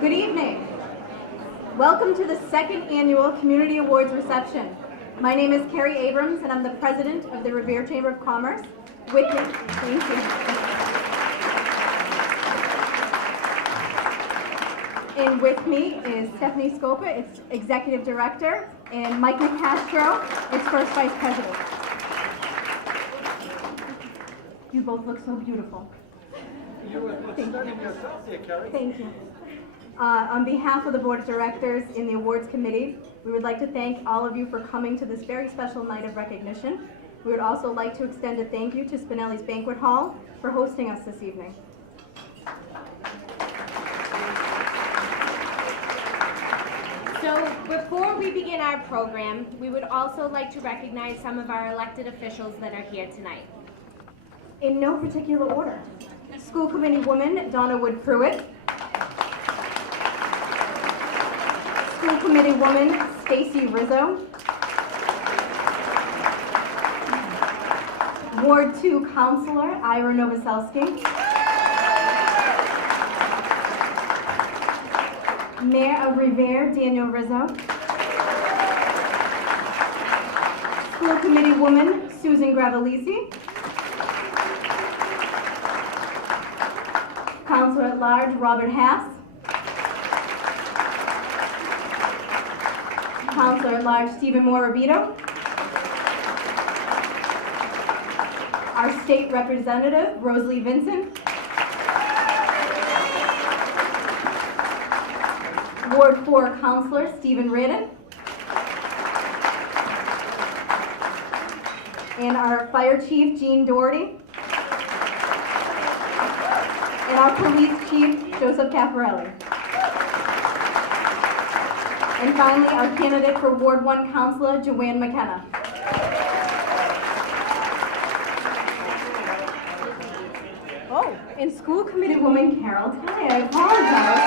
Good evening. Welcome to the second annual Community Awards reception. My name is Carrie Abrams and I'm the president of the Revere Chamber of Commerce. With me, thank you. And with me is Stephanie Scopa, its executive director, and Mike McCastro, its first vice president. You both look so beautiful. You were studying yourself here, Carrie. Thank you. On behalf of the Board of Directors and the Awards Committee, we would like to thank all of you for coming to this very special night of recognition. We would also like to extend a thank you to Spinelli's Banquet Hall for hosting us this evening. So before we begin our program, we would also like to recognize some of our elected officials that are here tonight. In no particular order. School Committee Woman Donna Wood Pruitt. School Committee Woman Stacy Rizzo. Ward 2 Counselor Ira Novoselsky. Mayor of Revere Daniel Rizzo. School Committee Woman Susan Gravelisi. Counselor at Large Robert Hass. Counselor at Large Stephen Morabito. Our State Representative Rosalie Vincent. Ward 4 Counselor Stephen Radin. And our Fire Chief Jean Doherty. And our Police Chief Joseph Caffarelli. And finally, our candidate for Ward 1 Councilor, Joanne McKenna. Oh, and School Committee Woman Carol Tye, I apologize.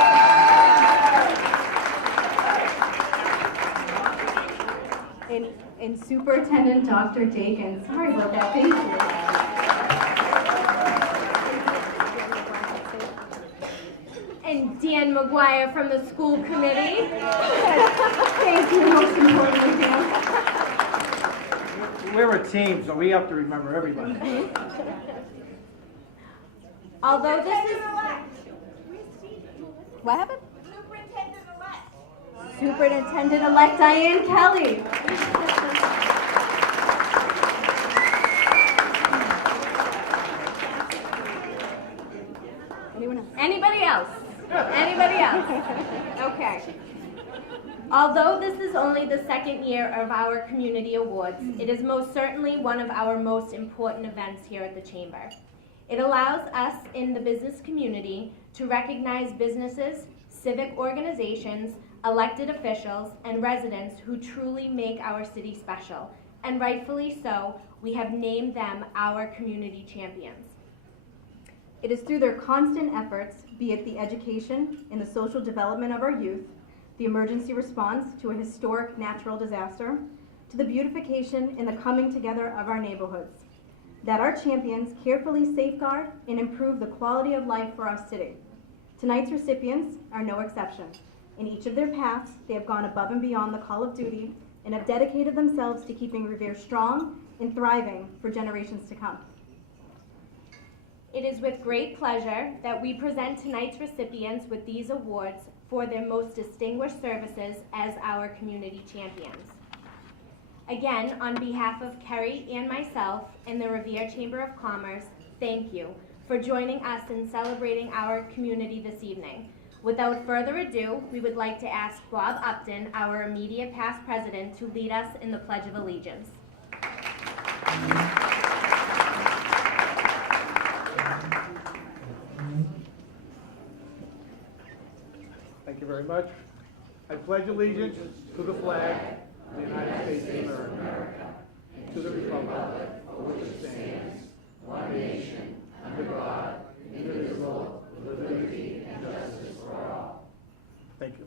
And Superintendent Dr. Dakin. Sorry about that, thank you. And Dan McGuire from the school committee. Thank you, most importantly, Dan. We're a team, so we have to remember everybody. Although this is What happened? Superintendent-elect Diane Kelly. Anyone else? anybody else? Anybody else? Okay. Although this is only the second year of our community awards, it is most certainly one of our most important events here at the Chamber. It allows us in the business community to recognize businesses, civic organizations, elected officials, and residents who truly make our city special. And rightfully so, we have named them our community champions. It is through their constant efforts, be it the education and the social development of our youth, the emergency response to a historic natural disaster, to the beautification and the coming together of our neighborhoods, that our champions carefully safeguard and improve the quality of life for our city. Tonight's recipients are no exception. In each of their paths, they have gone above and beyond the call of duty and have dedicated themselves to keeping Revere strong and thriving for generations to come. It is with great pleasure that we present tonight's recipients with these awards for their most distinguished services as our community champions. Again, on behalf of Kerry and myself and the Revere Chamber of Commerce, thank you for joining us in celebrating our community this evening. Without further ado, we would like to ask Bob Upton, our immediate past president, to lead us in the Pledge of Allegiance. Thank you very much. I pledge allegiance to the flag of the United States of America and to the republic for which it stands, one nation, under God, indivisible, with liberty and justice for all. Thank you.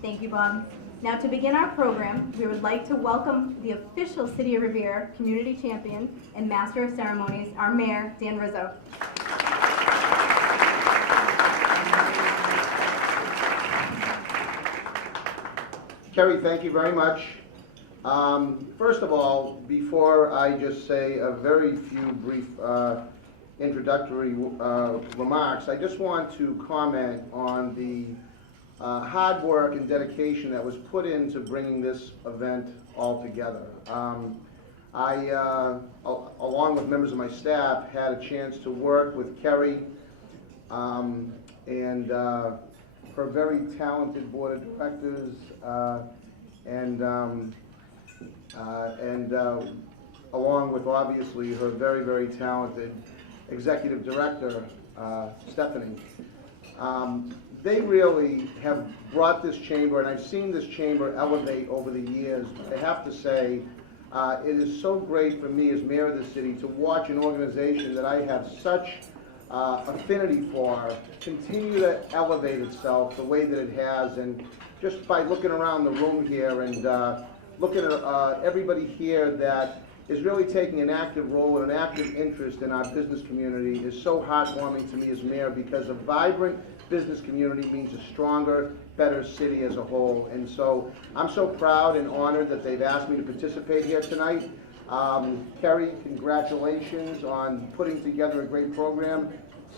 Thank you, Bob. Now to begin our program, we would like to welcome the official City of Revere Community Champion and Master of Ceremonies, our Mayor, Dan Rizzo. Kerry, thank you very much. First of all, before I just say a very few brief introductory remarks, I just want to comment on the hard work and dedication that was put into bringing this event all together. I, along with members of my staff, had a chance to work with Kerry and her very talented board of directors and along with obviously her very, very talented executive director, Stephanie. They really have brought this chamber, and I've seen this chamber elevate over the years. I have to say, it is so great for me as mayor of the city to watch an organization that I have such affinity for continue to elevate itself the way that it has. And just by looking around the room here and looking at everybody here that is really taking an active role and an active interest in our business community is so heartwarming to me as mayor, because a vibrant business community means a stronger, better city as a whole. And so I'm so proud and honored that they've asked me to participate here tonight. Kerry, congratulations on putting together a great program.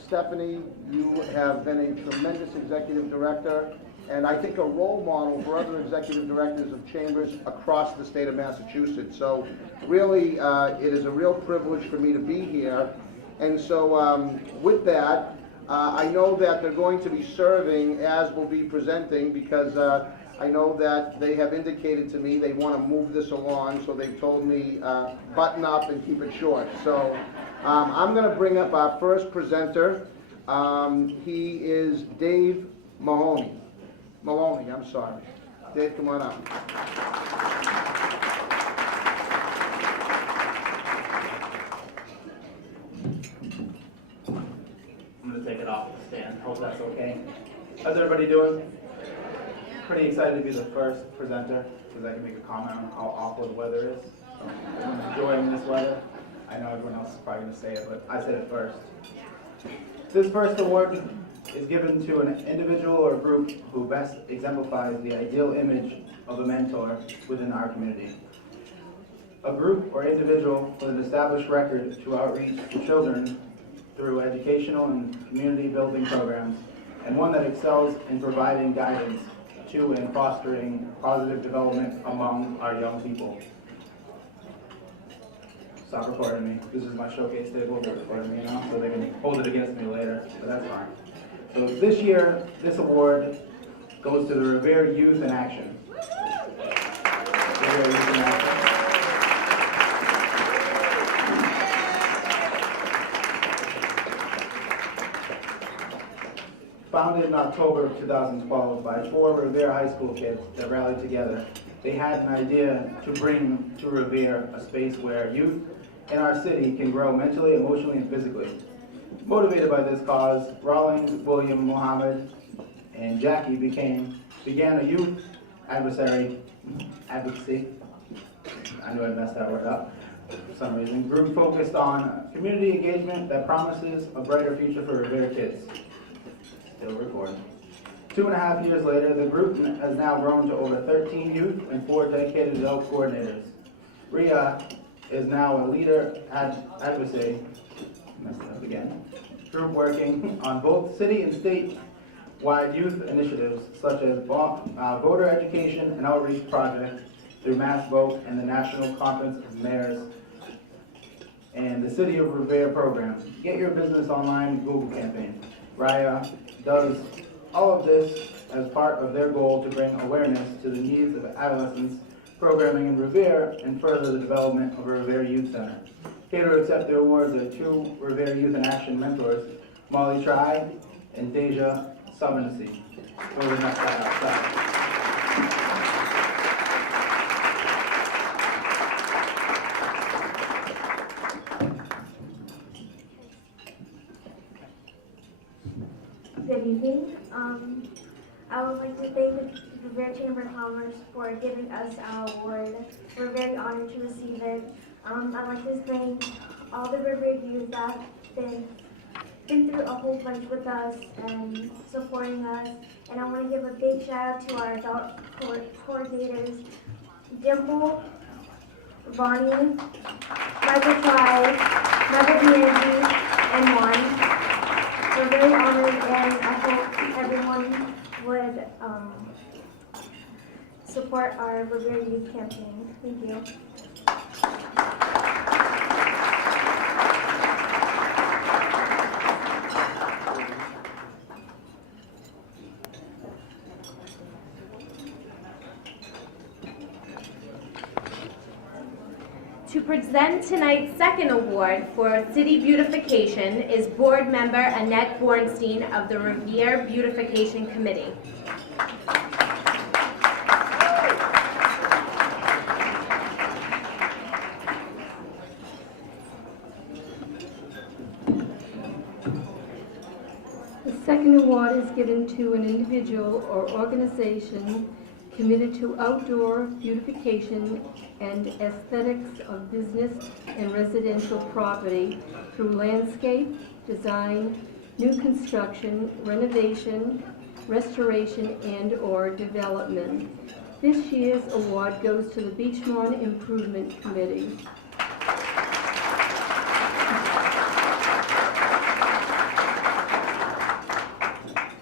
Stephanie, you have been a tremendous executive director, and I think a role model for other executive directors of chambers across the state of Massachusetts. So really, it is a real privilege for me to be here. And so with that, I know that they're going to be serving as we'll be presenting, because I know that they have indicated to me they want to move this along, so they've told me button up and keep it short. So I'm going to bring up our first presenter. He is Dave Maloney. I'm sorry. Dave, come on up. I'm going to take it off the stand. Hope that's okay. How's everybody doing? Pretty excited to be the first presenter, because I can make a comment on how awful the weather is. I'm enjoying this weather. I know everyone else is probably going to say it, but I said it first. This first award is given to an individual or group who best exemplifies the ideal image of a mentor within our community. A group or individual with an established record to outreach to children through educational and community building programs, and one that excels in providing guidance to and fostering positive development among our young people. Stop recording me. This is my showcase table. They're recording me now, so they can hold it against me later, but that's fine. So this year, this award goes to the Revere Youth in Action. Revere Youth in Action. Founded in October of 2012 by 4 Revere high school kids that rallied together, they had an idea to bring to Revere a space where youth in our city can grow mentally, emotionally, and physically. Motivated by this cause, Rawlings, William, Mohammed, and Jackie began a youth advocacy. I knew I'd mess that word up for some reason. Group focused on community engagement that promises a brighter future for Revere kids. Still recording. 2.5 years later, the group has now grown to over 13 youth and 4 dedicated adult coordinators. Rhea is now a leader advocacy, messed it up again, group working on both city and state-wide youth initiatives such as voter education and outreach projects through Mass Vote and the National Conference of Mayors and the City of Revere program. Get Your Business Online Google campaign. Raya does all of this as part of their goal to bring awareness to the needs of adolescents programming in Revere and further the development of a Revere Youth Center. Here to accept the awards are 2 Revere Youth in Action mentors, Molly Try and Deja Sovereignty. We'll next that outside. Good evening. I would like to thank the Revere Chamber of Commerce for giving us our award. We're very honored to receive it. I'd like to thank all the Revere youth that have been been through a whole bunch with us and supporting us. And I want to give a big shout out to our adult coordinators, Dimple, Vonnie, Michael Fry, Michael Bianchi, and Juan. We're very honored, and I hope everyone would support our Revere Youth campaign. Thank you. To present tonight's second award for City Beautification is board member Annette Bornstein of the Revere Beautification Committee. The second award is given to an individual or organization committed to outdoor beautification and aesthetics of business and residential property through landscape, design, new construction, renovation, restoration, and/or development. This year's award goes to the Beachmont Improvement Committee.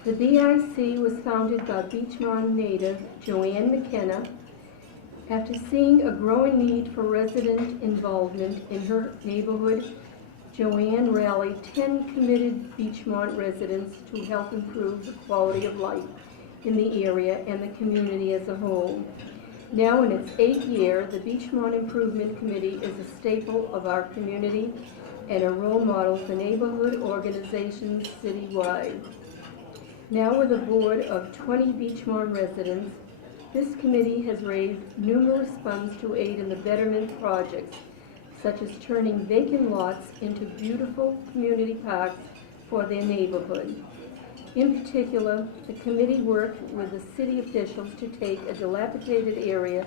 The BIC was founded by Beachmont native Joanne McKenna after seeing a growing need for resident involvement in her neighborhood. Joanne rallied 10 committed Beachmont residents to help improve the quality of life in the area and the community as a whole. Now in its 8th year, the Beachmont Improvement Committee is a staple of our community and a role model for neighborhood organizations citywide. Now with a board of 20 Beachmont residents, this committee has raised numerous funds to aid in the betterment projects, such as turning vacant lots into beautiful community parks for their neighborhood. In particular, the committee worked with the city officials to take a dilapidated area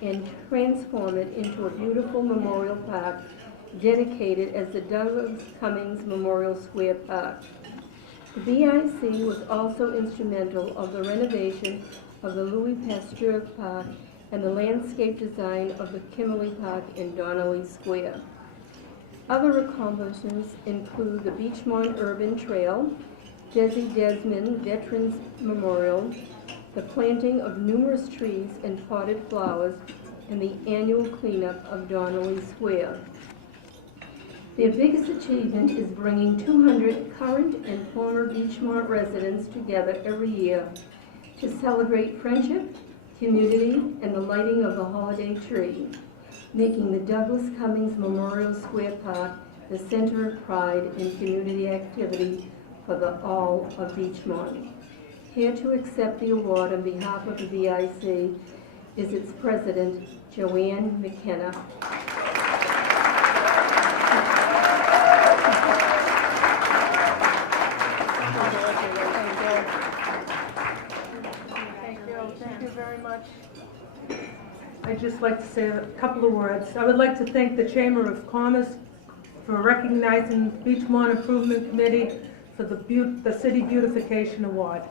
and transform it into a beautiful memorial park dedicated as the Douglas Cummings Memorial Square Park. The BIC was also instrumental of the renovation of the Louis Pasteur Park and the landscape design of the Kimberly Park in Donnelly Square. Other accomplishments include the Beachmont Urban Trail, Desi Desmond Veterans Memorial, the planting of numerous trees and potted flowers, and the annual cleanup of Donnelly Square. Their biggest achievement is bringing 200 current and former Beachmont residents together every year to celebrate friendship, community, and the lighting of the holiday tree, making the Douglas Cummings Memorial Square Park the center of pride and community activity for all of Beachmont. Here to accept the award on behalf of the BIC is its president, Joanne McKenna. Thank you very much. I'd just like to say a couple of words. I would like to thank the Chamber of Commerce for recognizing the Beachmont Improvement Committee for the City Beautification Award.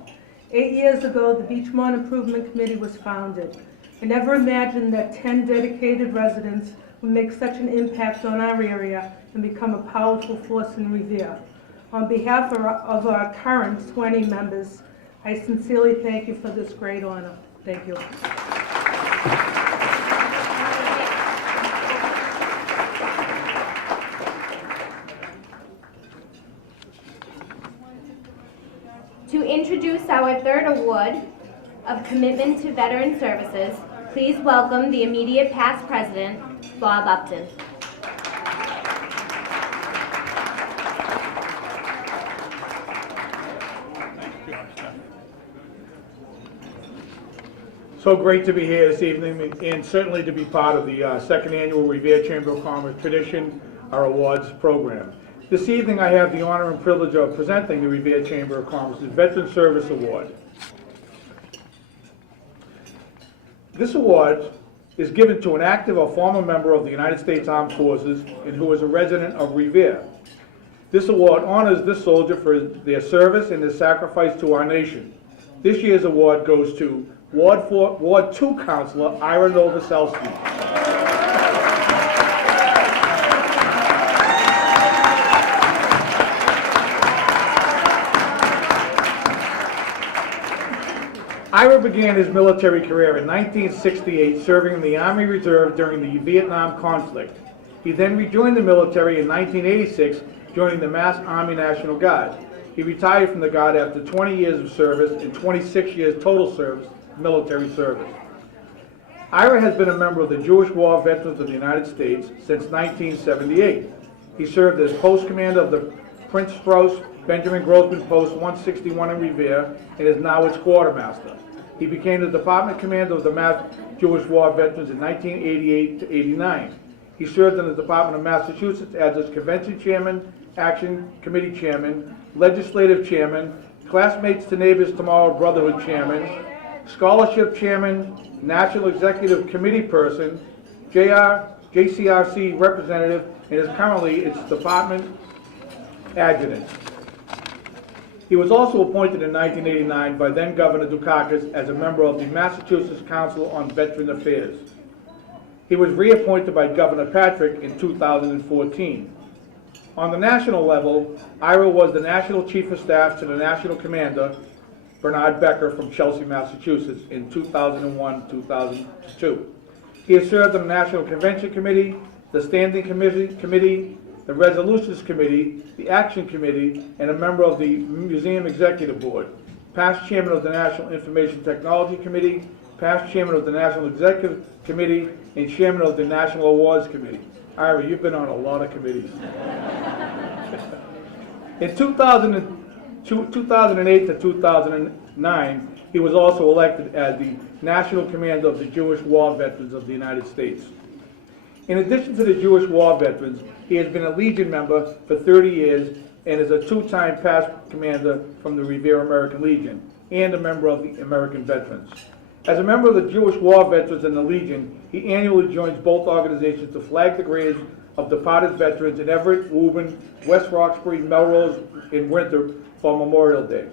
8 years ago, the Beachmont Improvement Committee was founded. I never imagined that 10 dedicated residents would make such an impact on our area and become a powerful force in Revere. On behalf of our current 20 members, I sincerely thank you for this great honor. Thank you. To introduce our third award of Commitment to Veteran Services, please welcome the immediate past president, Bob Upton. So great to be here this evening, and certainly to be part of the second annual Revere Chamber of Commerce Tradition, our awards program. This evening I have the honor and privilege of presenting the Revere Chamber of Commerce's Veteran Service Award. This award is given to an active or former member of the United States Armed Forces and who is a resident of Revere. This award honors this soldier for their service and their sacrifice to our nation. This year's award goes to Ward 2 Counselor Ira Novoselsky. Ira began his military career in 1968 serving in the Army Reserve during the Vietnam conflict. He then rejoined the military in 1986, joining the Mass Army National Guard. He retired from the Guard after 20 years of service and 26 years total service, military service. Ira has been a member of the Jewish War Veterans of the United States since 1978. He served as post commander of the Prince Strauss Benjamin Grossman Post 161 in Revere and is now its quartermaster. He became the department commander of the Mass Jewish War Veterans in 1988 to 89. He served in the Department of Massachusetts as its convention chairman, action committee chairman, legislative chairman, Classmates to Neighbors Tomorrow Brotherhood chairman, scholarship chairman, national executive committee person, JCRC representative, and is currently its department adjutant. He was also appointed in 1989 by then Governor Dukakis as a member of the Massachusetts Council on Veteran Affairs. He was reappointed by Governor Patrick in 2014. On the national level, Ira was the National Chief of Staff to the National Commander, Bernard Becker from Chelsea, Massachusetts, in 2001-2002. He has served on the National Convention Committee, the Standing Committee, the Resolutions Committee, the Action Committee, and a member of the Museum Executive Board, past chairman of the National Information Technology Committee, past chairman of the National Executive Committee, and chairman of the National Awards Committee. Ira, you've been on a lot of committees. In 2008 to 2009, he was also elected as the National Commander of the Jewish War Veterans of the United States. In addition to the Jewish War Veterans, he has been a Legion member for 30 years and is a two-time past commander from the Revere American Legion and a member of the American Veterans. As a member of the Jewish War Veterans and the Legion, he annually joins both organizations to flag the graves of departed veterans in Everett, Woburn, West Roxbury, Melrose, and Winter for Memorial Day.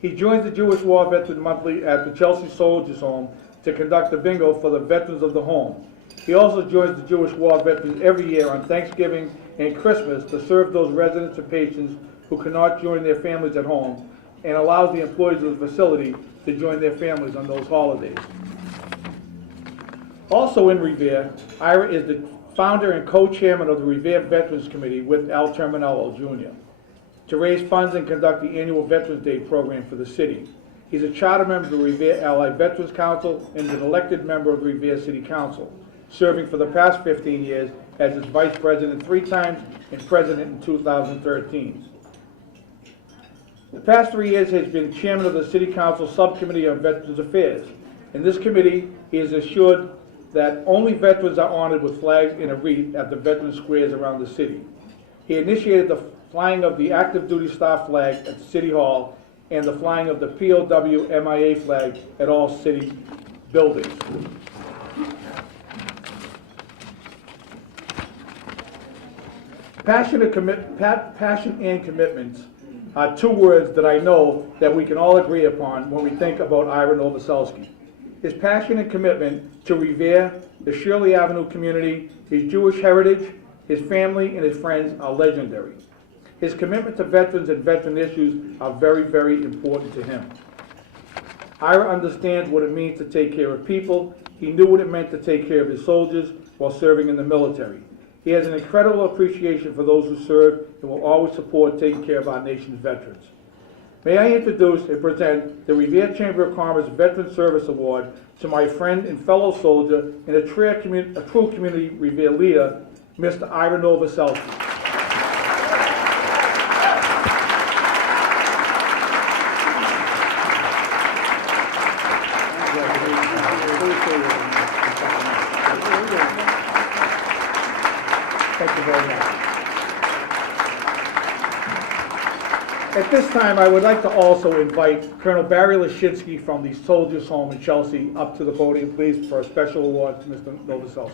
He joins the Jewish War Veterans Monthly at the Chelsea Soldiers Home to conduct a bingo for the veterans of the home. He also joins the Jewish War Veterans every year on Thanksgiving and Christmas to serve those residents and patients who cannot join their families at home, and allows the employees of the facility to join their families on those holidays. Also in Revere, Ira is the founder and co-chairman of the Revere Veterans Committee with Al Terminello Jr. to raise funds and conduct the annual Veterans Day program for the city. He's a charter member of the Revere Allied Veterans Council and an elected member of the Revere City Council, serving for the past 15 years as its vice president 3 times and president in 2013. The past 3 years he has been chairman of the City Council Subcommittee on Veterans Affairs. In this committee, he has assured that only veterans are honored with flags and a wreath at the veteran squares around the city. He initiated the flying of the active duty star flag at City Hall and the flying of the POW MIA flag at all city buildings. Passion and commitments are 2 words that I know that we can all agree upon when we think about Ira Novoselsky. His passion and commitment to Revere, the Shirley Avenue community, his Jewish heritage, his family, and his friends are legendary. His commitment to veterans and veteran issues are very, very important to him. Ira understands what it means to take care of people. He knew what it meant to take care of his soldiers while serving in the military. He has an incredible appreciation for those who serve and will always support taking care of our nation's veterans. May I introduce and present the Revere Chamber of Commerce Veteran Service Award to my friend and fellow soldier and a true community Revere leader, Mr. Ira Novoselsky. Thank you very much. At this time, I would like to also invite Colonel Barry Lashinsky from the Soldiers Home in Chelsea up to the podium, please, for a special award to Mr. Novoselsky.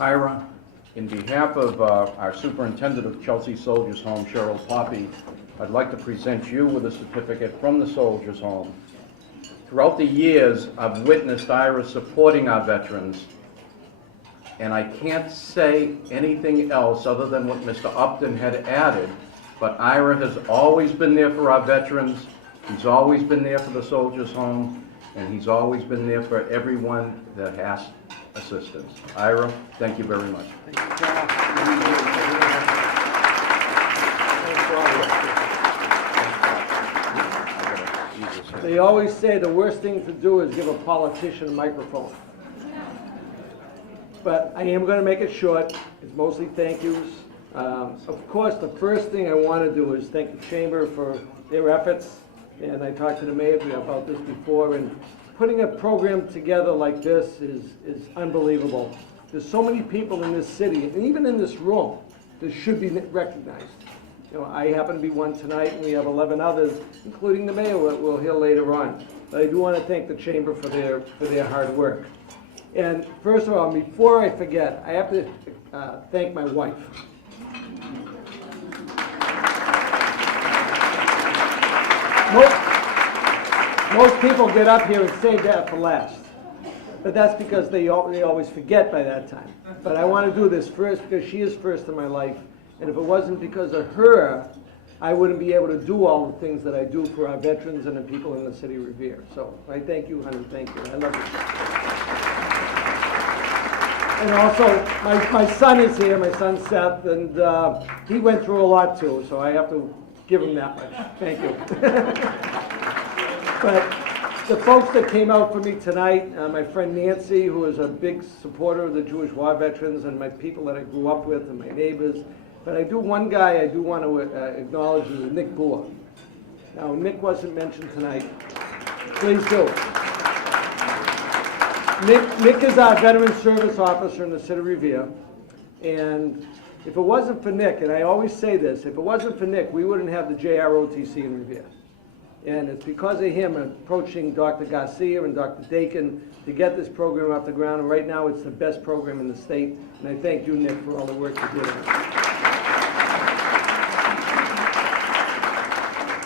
Ira, In behalf of our Superintendent of Chelsea Soldiers Home, Cheryl Poppy, I'd like to present you with a certificate from the Soldiers Home. Throughout the years, I've witnessed Ira supporting our veterans, and I can't say anything else other than what Mr. Upton had added, but Ira has always been there for our veterans, he's always been there for the Soldiers Home, and he's always been there for everyone that has assistance. Ira, thank you very much. They always say the worst thing to do is give a politician a microphone. But I am going to make it short. It's mostly thank yous. Of course, the first thing I want to do is thank the Chamber for their efforts. And I talked to the mayor about this before. And putting a program together like this is unbelievable. There's so many people in this city, and even in this room, that should be recognized. You know, I happen to be one tonight, and we have 11 others, including the mayor, we'll hear later on. But I do want to thank the Chamber for their hard work. And first of all, before I forget, I have to thank my wife. Most people get up here and save that for last. But that's because they always forget by that time. But I want to do this first because she is first in my life. And if it wasn't because of her, I wouldn't be able to do all the things that I do for our veterans and the people in the city of Revere. So I thank you, honey. Thank you. I love you. And also, my son is here, my son Seth, and he went through a lot too, so I have to give him that much. Thank you. But the folks that came out for me tonight, my friend Nancy, who is a big supporter of the Jewish War veterans, and my people that I grew up with, and my neighbors. But one guy I do want to acknowledge is Nick Boer. Now, Nick wasn't mentioned tonight. Please do. Nick is our Veteran Service Officer in the city of Revere. And if it wasn't for Nick, and I always say this, if it wasn't for Nick, we wouldn't have the JROTC in Revere. And it's because of him approaching Dr. Garcia and Dr. Dakin to get this program off the ground. And right now, it's the best program in the state. And I thank you, Nick, for all the work you did.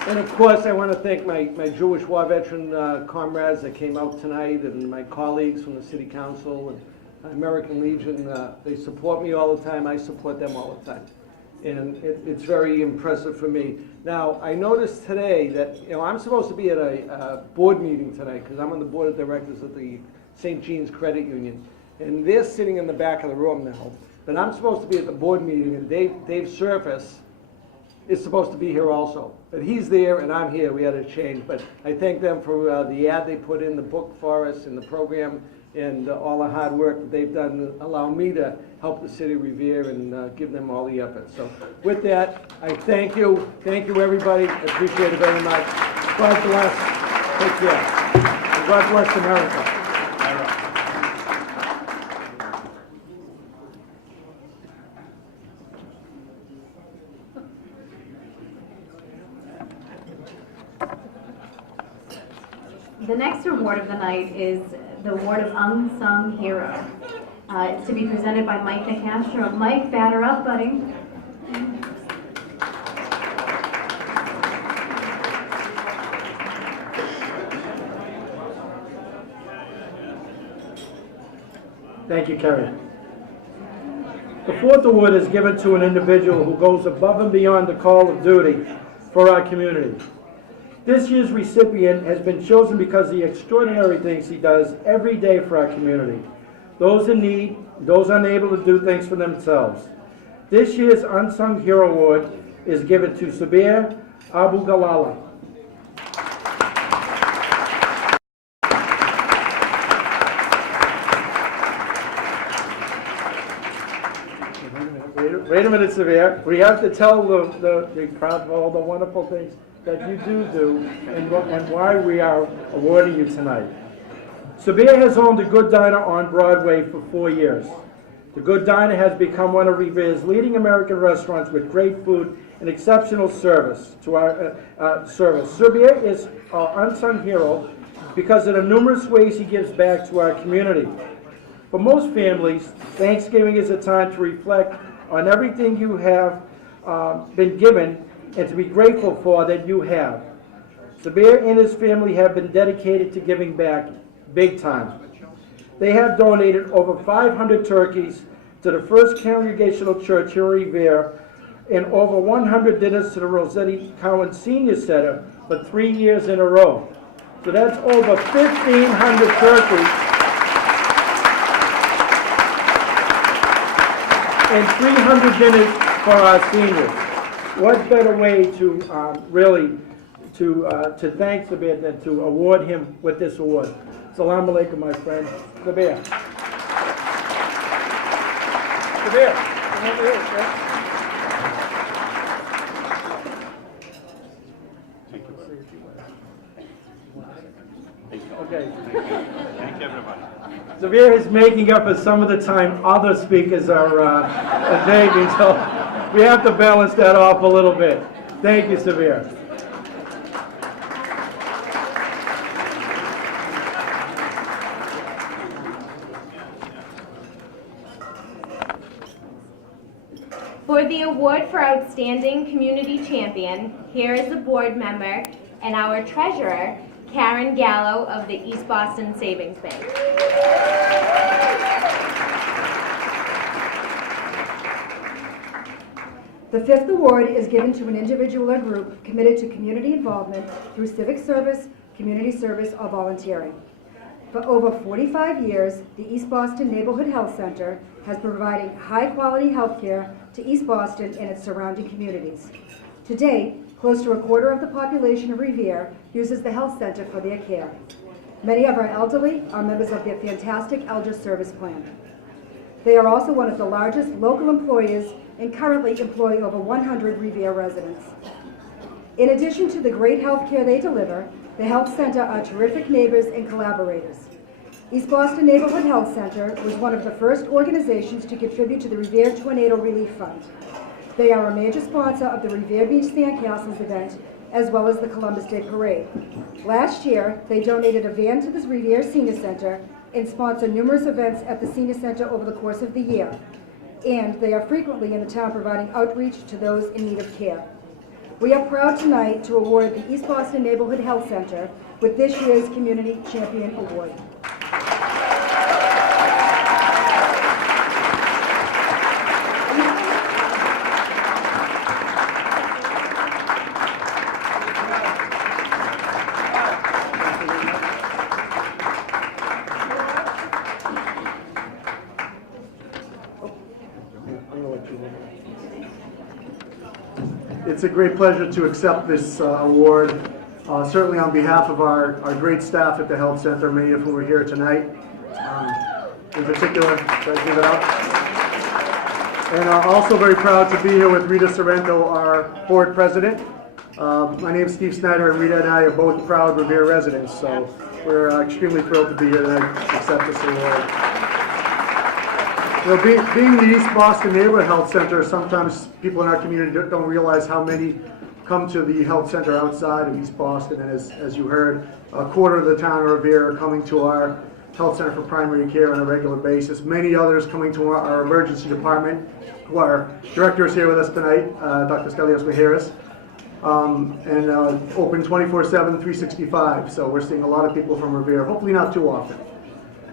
And of course, I want to thank my Jewish War veteran comrades that came out tonight, and my colleagues from the City Council and American Legion. They support me all the time. I support them all the time. And it's very impressive for me. Now, I noticed today that, I'm supposed to be at a board meeting tonight because I'm on the board of directors of the St. Jean's Credit Union. And they're sitting in the back of the room now. But I'm supposed to be at the board meeting, and Dave Surface is supposed to be here also. But he's there and I'm here. We had to change. But I thank them for the ad they put in, the book for us, and the program, and all the hard work that they've done to allow me to help the city of Revere and give them all the effort. So with that, I thank you. Thank you, everybody. I appreciate it very much. God bless. Take care. And God bless America. The next award of the night is the award of Unsung Hero. It's to be presented by Mike Nicastro. Mike, batter up, buddy. Thank you, Kerry. The fourth award is given to an individual who goes above and beyond the call of duty for our community. This year's recipient has been chosen because of the extraordinary things he does every day for our community. Those in need, those unable to do things for themselves. This year's Unsung Hero Award is given to Sabir Abu Galala. Wait a minute, Sabir. We have to tell the crowd all the wonderful things that you do and why we are awarding you tonight. Sabir has owned the Good Diner on Broadway for 4 years. The Good Diner has become one of Revere's leading American restaurants with great food and exceptional service to our service. Sabir is our unsung hero because of the numerous ways he gives back to our community. For most families, Thanksgiving is a time to reflect on everything you have been given and to be grateful for that you have. Revere and his family have been dedicated to giving back big time. They have donated over 500 turkeys to the First Congregational Church here in Revere and over 100 dinners to the Rossetti Cowan Senior Center for 3 years in a row. So that's over 1,500 turkeys and 300 dinners for our seniors. What better way to really to thank Revere than to award him with this award. Salam alaikum, my friend. Revere. Revere. Come over here, sir. Okay. Thank you, everybody. Revere is making up for some of the time other speakers are taking, so we have to balance that off a little bit. Thank you, Revere. For the award for Outstanding Community Champion, here is the board member and our treasurer, Karen Gallo of the East Boston Savings Bank. The fifth award is given to an individual or group committed to community involvement through civic service, community service, or volunteering. For over 45 years, the East Boston Neighborhood Health Center has been providing high-quality health care to East Boston and its surrounding communities. To date, close to a quarter of the population of Revere uses the health center for their care. Many of our elderly are members of their fantastic Elder Service Plan. They are also one of the largest local employers and currently employ over 100 Revere residents. In addition to the great health care they deliver, the Health Center are terrific neighbors and collaborators. East Boston Neighborhood Health Center was one of the first organizations to contribute to the Revere Tornado Relief Fund. They are a major sponsor of the Revere Beach Sandcastles event, as well as the Columbus Day Parade. Last year, they donated a van to the Revere Senior Center and sponsor numerous events at the Senior Center over the course of the year. And they are frequently in the town providing outreach to those in need of care. We are proud tonight to award the East Boston Neighborhood Health Center with this year's Community Champion Award. It's a great pleasure to accept this award, certainly on behalf of our great staff at the Health Center, many of whom are here tonight. In particular, should I give it up? And also very proud to be here with Rita Sorrento, our board president. My name is Steve Snyder, and Rita and I are both proud Revere residents, so we're extremely thrilled to be here tonight to accept this award. You know, being the East Boston Neighborhood Health Center, sometimes people in our community don't realize how many come to the health center outside of East Boston. And as you heard, a quarter of the town of Revere are coming to our health center for primary care on a regular basis. Many others coming to our emergency department, who our director is here with us tonight, Dr. Stelios Mejiras, and open 24/7, 365. So we're seeing a lot of people from Revere, hopefully not too often.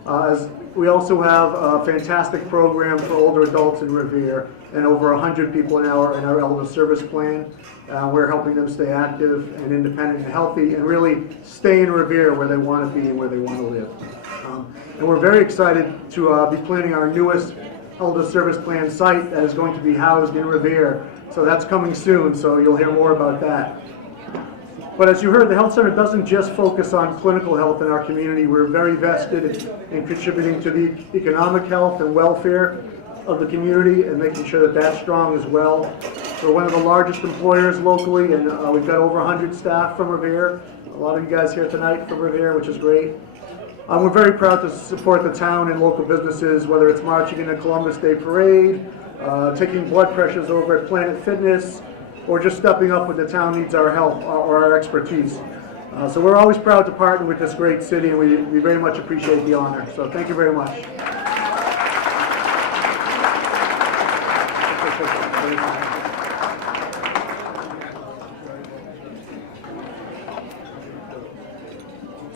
As we also have a fantastic program for older adults in Revere, and over 100 people in our elder service plan. We're helping them stay active and independent and healthy, and really stay in Revere where they want to be and where they want to live. And we're very excited to be planning our newest elder service plan site that is going to be housed in Revere. So that's coming soon, so you'll hear more about that. But as you heard, the Health Center doesn't just focus on clinical health in our community. We're very vested in contributing to the economic health and welfare of the community and making sure that that's strong as well. We're one of the largest employers locally, and we've got over 100 staff from Revere. A lot of you guys here tonight from Revere, which is great. We're very proud to support the town and local businesses, whether it's marching in the Columbus Day Parade, taking blood pressures over at Planet Fitness, or just stepping up when the town needs our help or our expertise. So we're always proud to partner with this great city, and we very much appreciate the honor. So thank you very much.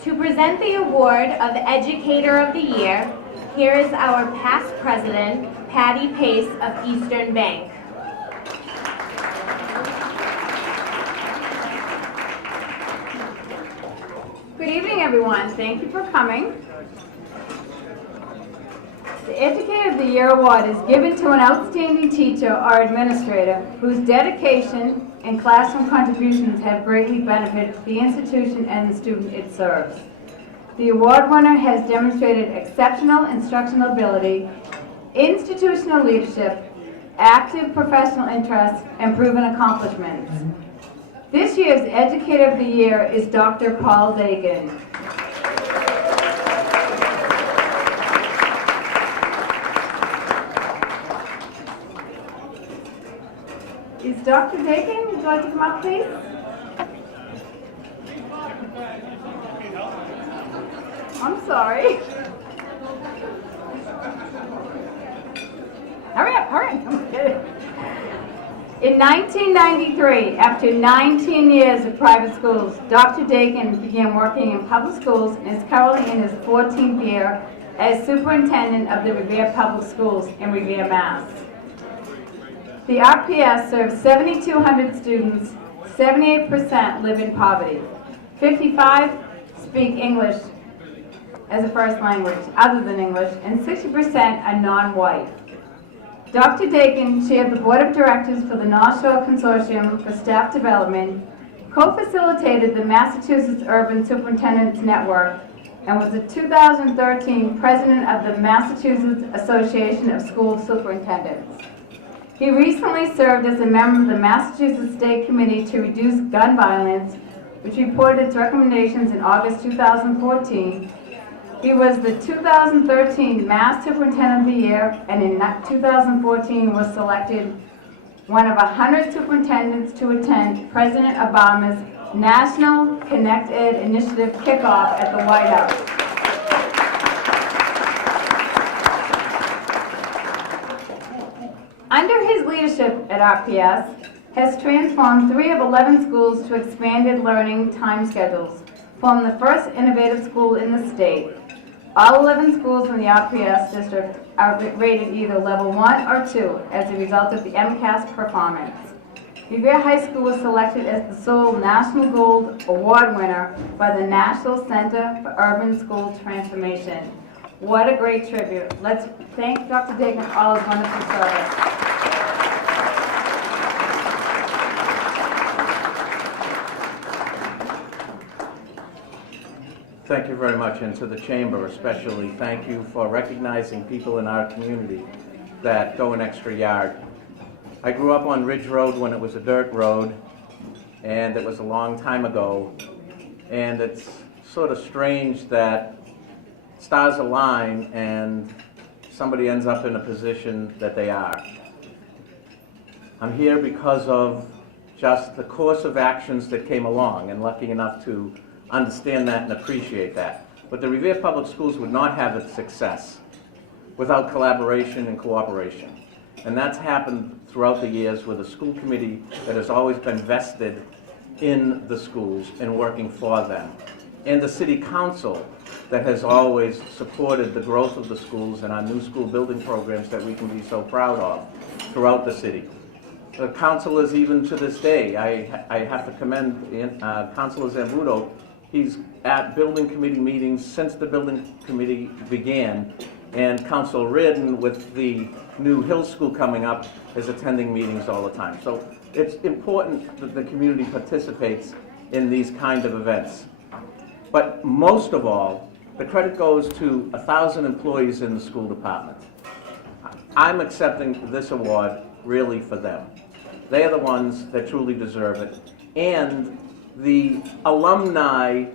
To present the award of Educator of the Year, here is our past president, Patty Pace of Eastern Bank. Good evening, everyone. Thank you for coming. The Educator of the Year Award is given to an outstanding teacher or administrator whose dedication and classroom contributions have greatly benefited the institution and the student it serves. The award winner has demonstrated exceptional instructional ability, institutional leadership, active professional interest, and proven accomplishments. This year's Educator of the Year is Dr. Paul Dagan. Is Dr. Dagan, would you like to come up, please? I'm sorry. Hurry up, hurry. I'm kidding. In 1993, after 19 years of private schools, Dr. Dagan began working in public schools and is currently in his 14th year as superintendent of the Revere Public Schools in Revere, Mass. The RPS serves 7,200 students, 78% live in poverty, 55 speak English as a first language other than English, and 60% are non-white. Dr. Dagan chaired the Board of Directors for the North Shore Consortium for Staff Development, co-facilitated the Massachusetts Urban Superintendents Network, and was the 2013 President of the Massachusetts Association of School Superintendents. He recently served as a member of the Massachusetts State Committee to Reduce Gun Violence, which reported its recommendations in August 2014. He was the 2013 Mass Superintendent of the Year, and in 2014 was selected one of 100 superintendents to attend President Obama's National Connect Ed Initiative kickoff at the White House. Under his leadership at RPS, has transformed 3 of 11 schools to expanded learning time schedules, formed the first innovative school in the state. All 11 schools in the RPS district are rated either level 1 or 2 as a result of the MCAS performance. Revere High School was selected as the sole National Gold Award winner by the National Center for Urban School Transformation. What a great tribute. Let's thank Dr. Dagan for all his wonderful service. Thank you very much, and to the Chamber especially, thank you for recognizing people in our community that go an extra yard. I grew up on Ridge Road when it was a dirt road, and it was a long time ago, and it's sort of strange that stars align and somebody ends up in a position that they are. I'm here because of just the course of actions that came along, and lucky enough to understand that and appreciate that. But the Revere Public Schools would not have its success without collaboration and cooperation. And that's happened throughout the years with a school committee that has always been vested in the schools and working for them. And the city council that has always supported the growth of the schools and our new school building programs that we can be so proud of throughout the city. The councilors, even to this day, I have to commend Councilor Zambudo. He's at building committee meetings since the building committee began, and Councilor Reardon, with the new Hill School coming up, is attending meetings all the time. So it's important that the community participates in these kind of events. But most of all, the credit goes to 1,000 employees in the school department. I'm accepting this award really for them. They are the ones that truly deserve it. And the alumni,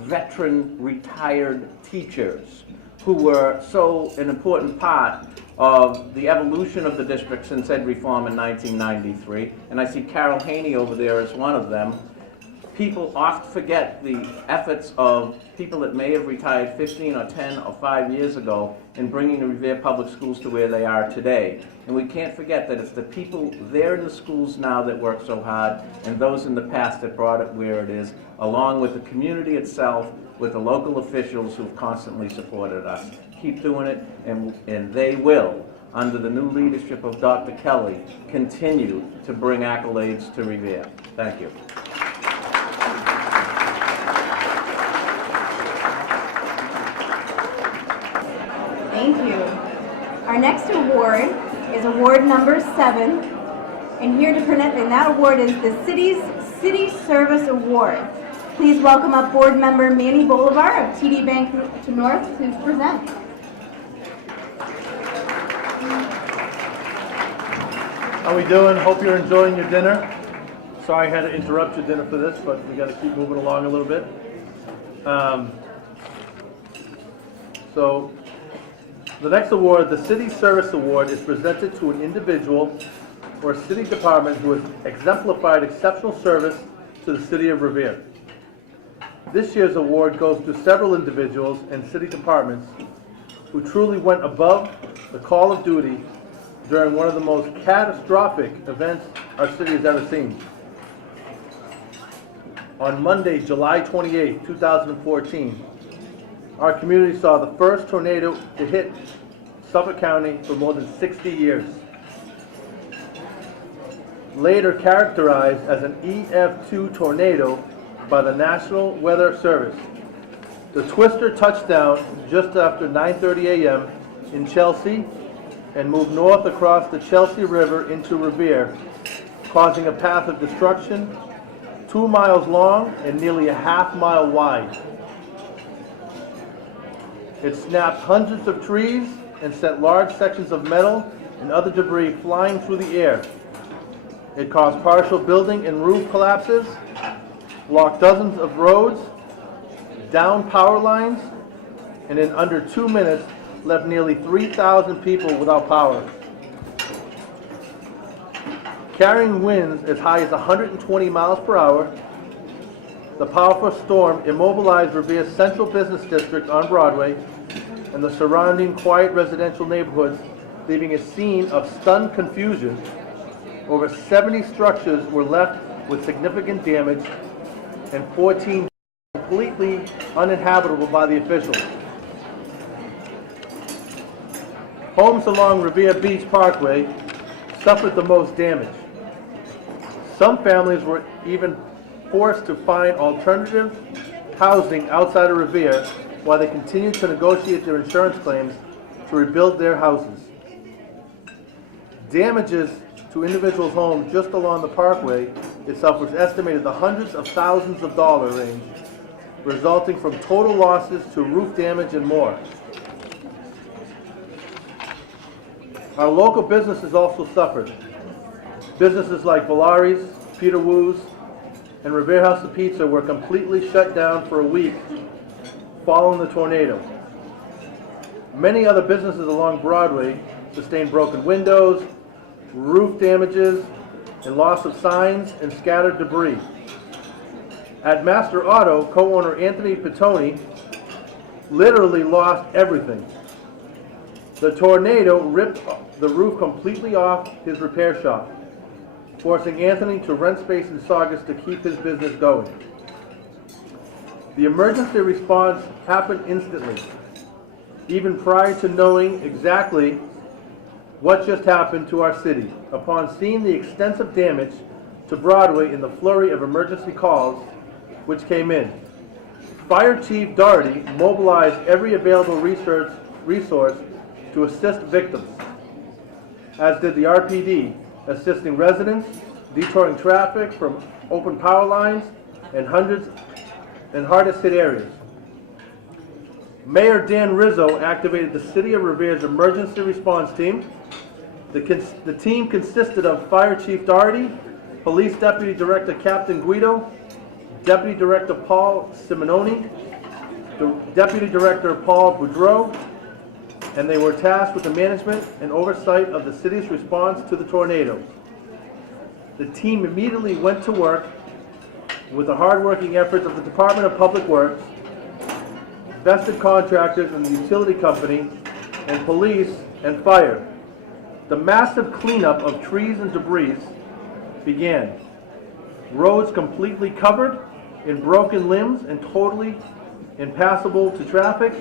veteran, retired teachers who were so an important part of the evolution of the district since ed reform in 1993. And I see Carol Haney over there as one of them. people oft forget the efforts of people that may have retired 15 or 10 or 5 years ago in bringing the Revere Public Schools to where they are today. And we can't forget that it's the people there in the schools now that work so hard and those in the past that brought it where it is, along with the community itself, with the local officials who've constantly supported us. Keep doing it, and they will, under the new leadership of Dr. Kelly, continue to bring accolades to Revere. Thank you. Thank you. Our next award is award number 7. And here to present, and that award is the city's City Service Award. Please welcome up board member Manny Bolivar of TD Bank to North to present. How we doing? Hope you're enjoying your dinner. Sorry I had to interrupt your dinner for this, but we got to keep moving along a little bit. So the next award, the City Service Award, is presented to an individual or a city department who has exemplified exceptional service to the city of Revere. This year's award goes to several individuals and city departments who truly went above the call of duty during one of the most catastrophic events our city has ever seen. On Monday, July 28, 2014, our community saw the first tornado to hit Suffolk County for more than 60 years. Later characterized as an EF2 tornado by the National Weather Service. The twister touched down just after 9:30 a.m. in Chelsea and moved north across the Chelsea River into Revere, causing a path of destruction 2 miles long and nearly a half-mile wide. It snapped hundreds of trees and sent large sections of metal and other debris flying through the air. It caused partial building and roof collapses, blocked dozens of roads, downed power lines, and in under 2 minutes left nearly 3,000 people without power. Carrying winds as high as 120 miles per hour, the powerful storm immobilized Revere's central business district on Broadway and the surrounding quiet residential neighborhoods, leaving a scene of stunned confusion. Over 70 structures were left with significant damage and 14 completely uninhabitable by the officials. Homes along Revere Beach Parkway suffered the most damage. Some families were even forced to find alternative housing outside of Revere while they continued to negotiate their insurance claims to rebuild their houses. Damages to individuals' homes just along the parkway itself was estimated in the hundreds of thousands of dollars range, resulting from total losses to roof damage and more. Our local businesses also suffered. Businesses like Valari's, Peter Wu's, and Revere House of Pizza were completely shut down for a week following the tornado. Many other businesses along Broadway sustained broken windows, roof damages, and loss of signs and scattered debris. At Master Auto, co-owner Anthony Pittoni literally lost everything. The tornado ripped the roof completely off his repair shop, forcing Anthony to rent space in Saugus to keep his business going. The emergency response happened instantly, even prior to knowing exactly what just happened to our city. Upon seeing the extensive damage to Broadway in the flurry of emergency calls which came in, Fire Chief Doherty mobilized every available resource to assist victims, as did the RPD, assisting residents, detouring traffic from open power lines and hundreds and hardest hit areas. Mayor Dan Rizzo activated the City of Revere's emergency response team. The team consisted of Fire Chief Doherty, Police Deputy Director Captain Guido, Deputy Director Paul Simononi, Deputy Director Paul Boudreau, and they were tasked with the management and oversight of the city's response to the tornado. The team immediately went to work with the hardworking efforts of the Department of Public Works, vested contractors in the utility company, and police and fire, the massive cleanup of trees and debris began. Roads completely covered in broken limbs and totally impassable to traffic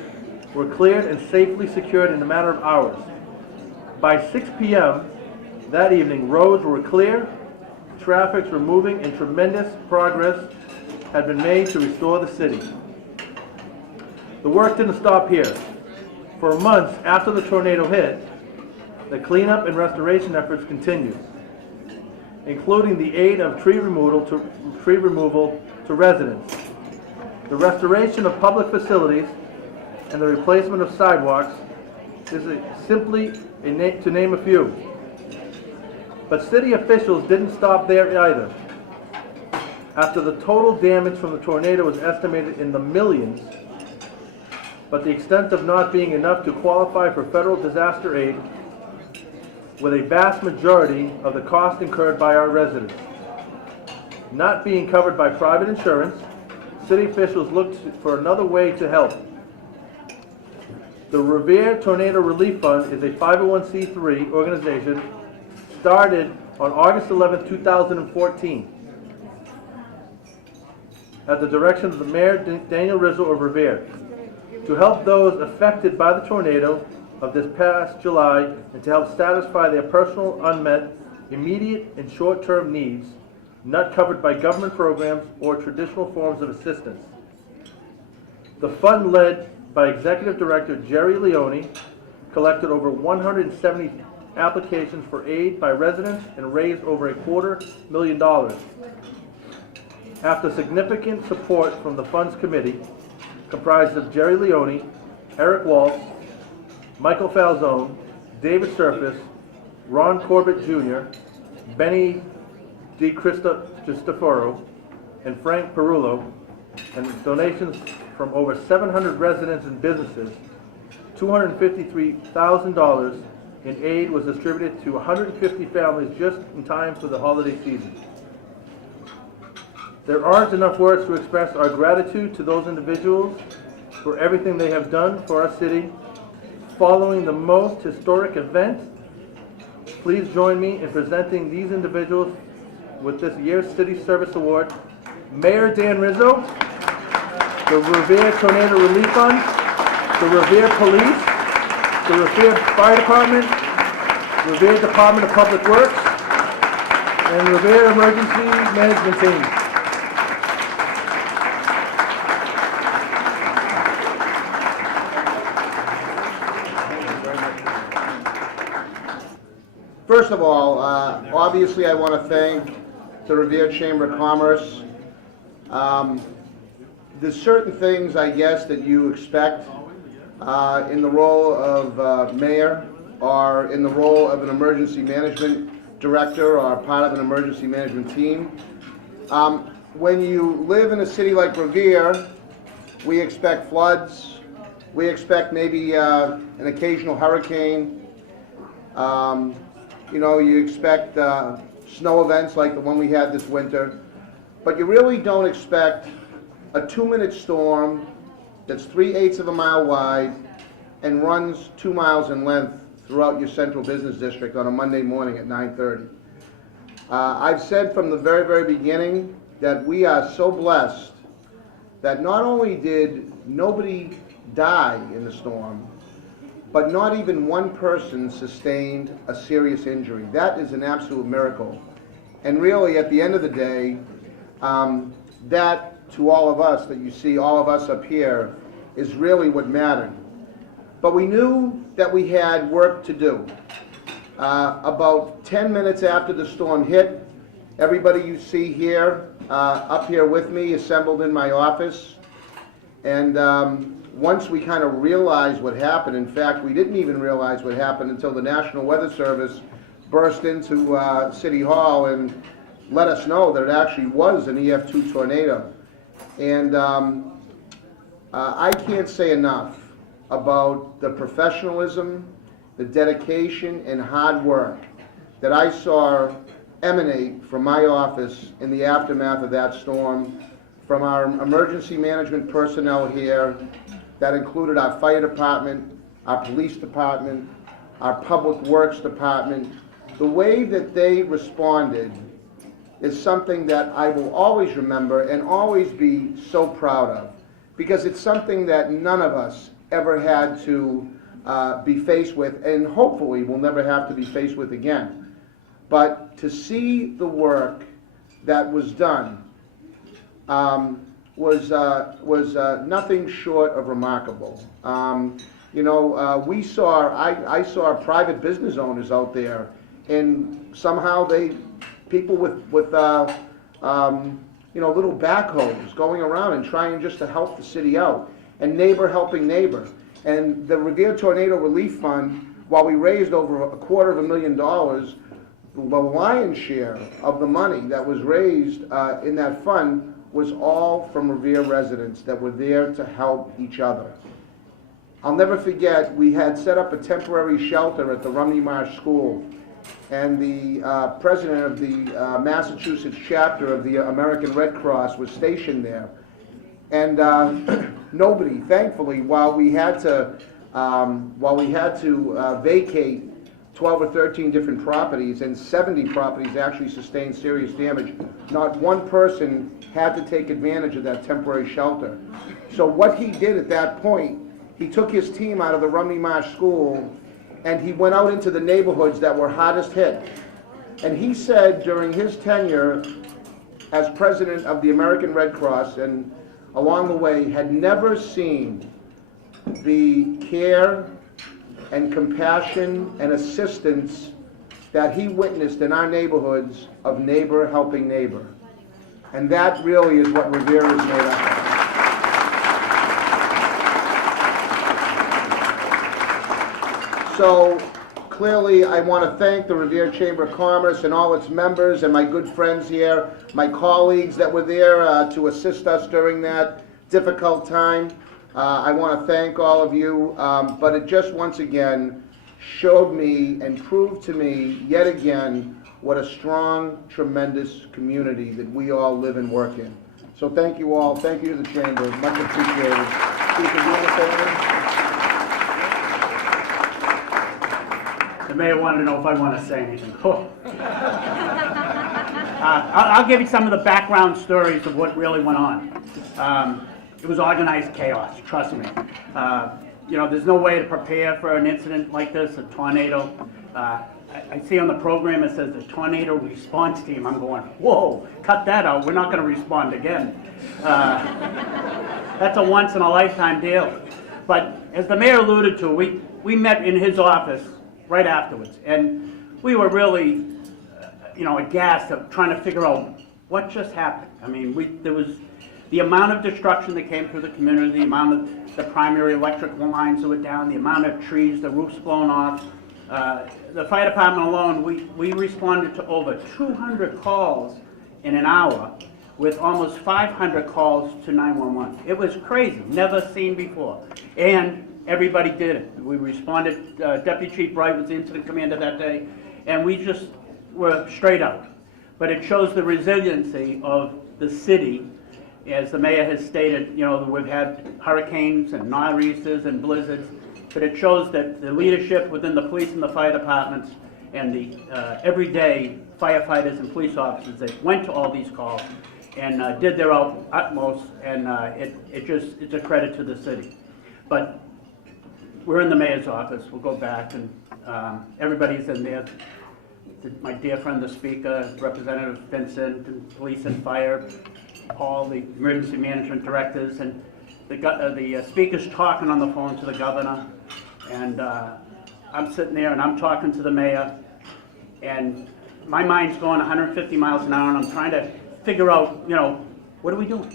were cleared and safely secured in a matter of hours. By 6 p.m. that evening, roads were clear, traffic were moving, and tremendous progress had been made to restore the city. The work didn't stop here. For months after the tornado hit, the cleanup and restoration efforts continued, including the aid of tree removal to residents, the restoration of public facilities, and the replacement of sidewalks is simply to name a few. But city officials didn't stop there either. After the total damage from the tornado was estimated in the millions, but the extent of not being enough to qualify for federal disaster aid, with a vast majority of the cost incurred by our residents not being covered by private insurance, city officials looked for another way to help. The Revere Tornado Relief Fund is a 501c3 organization started on August 11, 2014 at the direction of the Mayor Daniel Rizzo of Revere to help those affected by the tornado of this past July and to help satisfy their personal unmet, immediate, and short-term needs not covered by government programs or traditional forms of assistance. The fund, led by Executive Director Jerry Leone, collected over 170 applications for aid by residents and raised over $250,000. After significant support from the funds committee, comprised of Jerry Leone, Eric Waltz, Michael Falzone, David Surface, Ron Corbett Jr., Benny DiCristoforo, and Frank Perullo, and donations from over 700 residents and businesses, $253,000 in aid was distributed to 150 families just in time for the holiday season. There aren't enough words to express our gratitude to those individuals for everything they have done for our city following the most historic event. Please join me in presenting these individuals with this year's City Service Award. Mayor Dan Rizzo, the Revere Tornado Relief Fund, the Revere Police, the Revere Fire Department, Revere Department of Public Works, and Revere Emergency Management Team. First of all, obviously I want to thank the Revere Chamber of Commerce. There's certain things, I guess, that you expect in the role of mayor or in the role of an emergency management director or part of an emergency management team. When you live in a city like Revere, we expect floods, we expect maybe an occasional hurricane. You expect snow events like the one we had this winter, but you really don't expect a 2-minute storm that's 3/8 of a mile wide and runs 2 miles in length throughout your central business district on a Monday morning at 9:30. I've said from the very, very beginning that we are so blessed that not only did nobody die in the storm, but not even one person sustained a serious injury. That is an absolute miracle. And really, at the end of the day, that to all of us that you see, all of us up here, is really what mattered. But we knew that we had work to do. About 10 minutes after the storm hit, everybody you see here, up here with me, assembled in my office. And once we kind of realized what happened, in fact, we didn't even realize what happened until the National Weather Service burst into City Hall and let us know that it actually was an EF2 tornado. And I can't say enough about the professionalism, the dedication, and hard work that I saw emanate from my office in the aftermath of that storm, from our emergency management personnel here, that included our fire department, our police department, our public works department. The way that they responded is something that I will always remember and always be so proud of, because it's something that none of us ever had to be faced with, and hopefully will never have to be faced with again. But to see the work that was done was nothing short of remarkable. You know, I saw private business owners out there, and somehow people with you know, little backhoes going around and trying just to help the city out, and neighbor helping neighbor. And the Revere Tornado Relief Fund, while we raised over $250,000, the lion's share of the money that was raised in that fund was all from Revere residents that were there to help each other. I'll never forget, we had set up a temporary shelter at the Rumney Marsh School, and the president of the Massachusetts chapter of the American Red Cross was stationed there. And nobody, thankfully, while we had to vacate 12 or 13 different properties, and 70 properties actually sustained serious damage, not one person had to take advantage of that temporary shelter. So what he did at that point, he took his team out of the Rumney Marsh School and he went out into the neighborhoods that were hardest hit. And he said during his tenure as president of the American Red Cross, and along the way, had never seen the care and compassion and assistance that he witnessed in our neighborhoods of neighbor helping neighbor. And that really is what Revere is made up of. So clearly I want to thank the Revere Chamber of Commerce and all its members and my good friends here, my colleagues that were there to assist us during that difficult time. I want to thank all of you, but it just once again showed me and proved to me yet again what a strong, tremendous community that we all live and work in. So thank you all. Thank you to the Chamber. Much appreciated. Steve, do you want to say anything? The mayor wanted to know if I want to say anything. I'll give you some of the background stories of what really went on. It was organized chaos, trust me. You know, there's no way to prepare for an incident like this, a tornado. I see on the program it says the tornado response team. I'm going, whoa, cut that out. We're not going to respond again. That's a once in a lifetime deal. But as the mayor alluded to, we met in his office right afterwards, and we were really, you know, aghast of trying to figure out what just happened. I mean, there was the amount of destruction that came through the community, the amount of the primary electrical lines that were down, the amount of trees, the roofs blown off. The fire department alone, we responded to over 200 calls in an hour, with almost 500 calls to 911. It was crazy, never seen before. And everybody did it. We responded, Deputy Chief Bright was the incident commander that day, and we just were straight out. But it shows the resiliency of the city. As the mayor has stated, you know, we've had hurricanes and nor'easters and blizzards, but it shows that the leadership within the police and the fire departments and the everyday firefighters and police officers that went to all these calls and did their utmost, and it's a credit to the city. But we're in the mayor's office. We'll go back, and everybody's in there. My dear friend, the speaker, Representative Vincent, and police and fire, all the emergency management directors, and the speaker's talking on the phone to the governor, and I'm sitting there and I'm talking to the mayor, and my mind's going 150 miles an hour, and I'm trying to figure out, you know, what are we doing?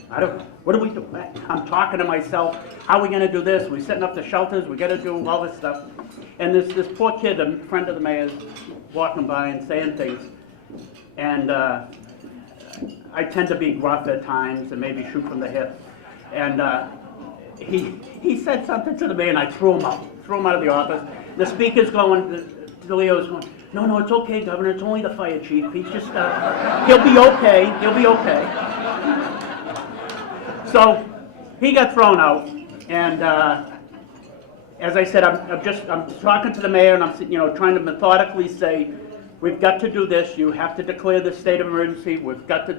What are we doing? I'm talking to myself, how are we going to do this? We're setting up the shelters, we got to do all this stuff. And this poor kid, a friend of the mayor's, walking by and saying things, and I tend to be gruff at times and maybe shoot from the hip. And he said something to the mayor, and I threw him out of the office. The speaker's going, DeLeo's going, No, it's okay, Governor, it's only the fire chief. He's just, he'll be okay, he'll be okay. So, he got thrown out, and as I said, I'm talking to the mayor, and I'm trying to methodically say, we've got to do this. You have to declare this state of emergency. We've got to,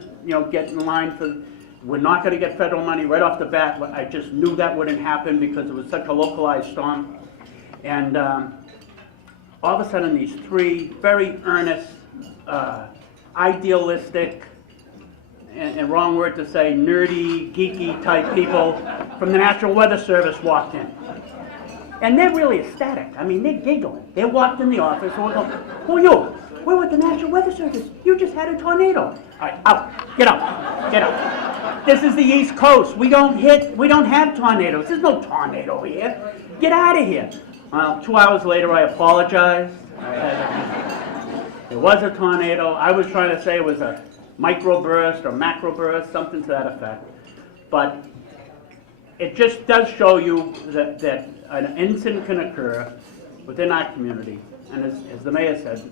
get in line for. We're not going to get federal money right off the bat. I just knew that wouldn't happen because it was such a localized storm, and all of a sudden, these three very earnest, idealistic, and wrong word to say, nerdy, geeky type people from the National Weather Service walked in. And they're really ecstatic. I mean, they're giggling. They walked in the office and we're going, who are you? We're with the National Weather Service. You just had a tornado. All right, out. Get out. Get out. This is the East Coast. We don't have tornadoes. There's no tornado here. Get out of here. Well, 2 hours later, I apologized. It was a tornado. I was trying to say it was a microburst or macroburst, something to that effect. But it just does show you that an incident can occur within our community. And as the mayor said,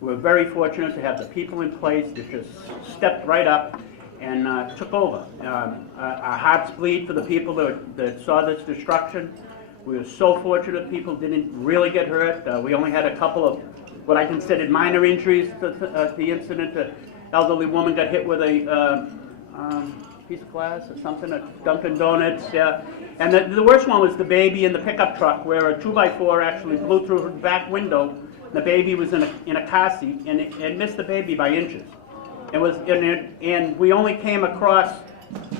we're very fortunate to have the people in place that just stepped right up and took over. Our hearts bleed for the people that saw this destruction. We were so fortunate people didn't really get hurt. We only had a couple of what I considered minor injuries to the incident. An elderly woman got hit with a piece of glass or something at Dunkin' Donuts, yeah. And the worst one was the baby in the pickup truck where a 2x4 actually blew through her back window. The baby was in a car seat and it missed the baby by inches. And we only came across,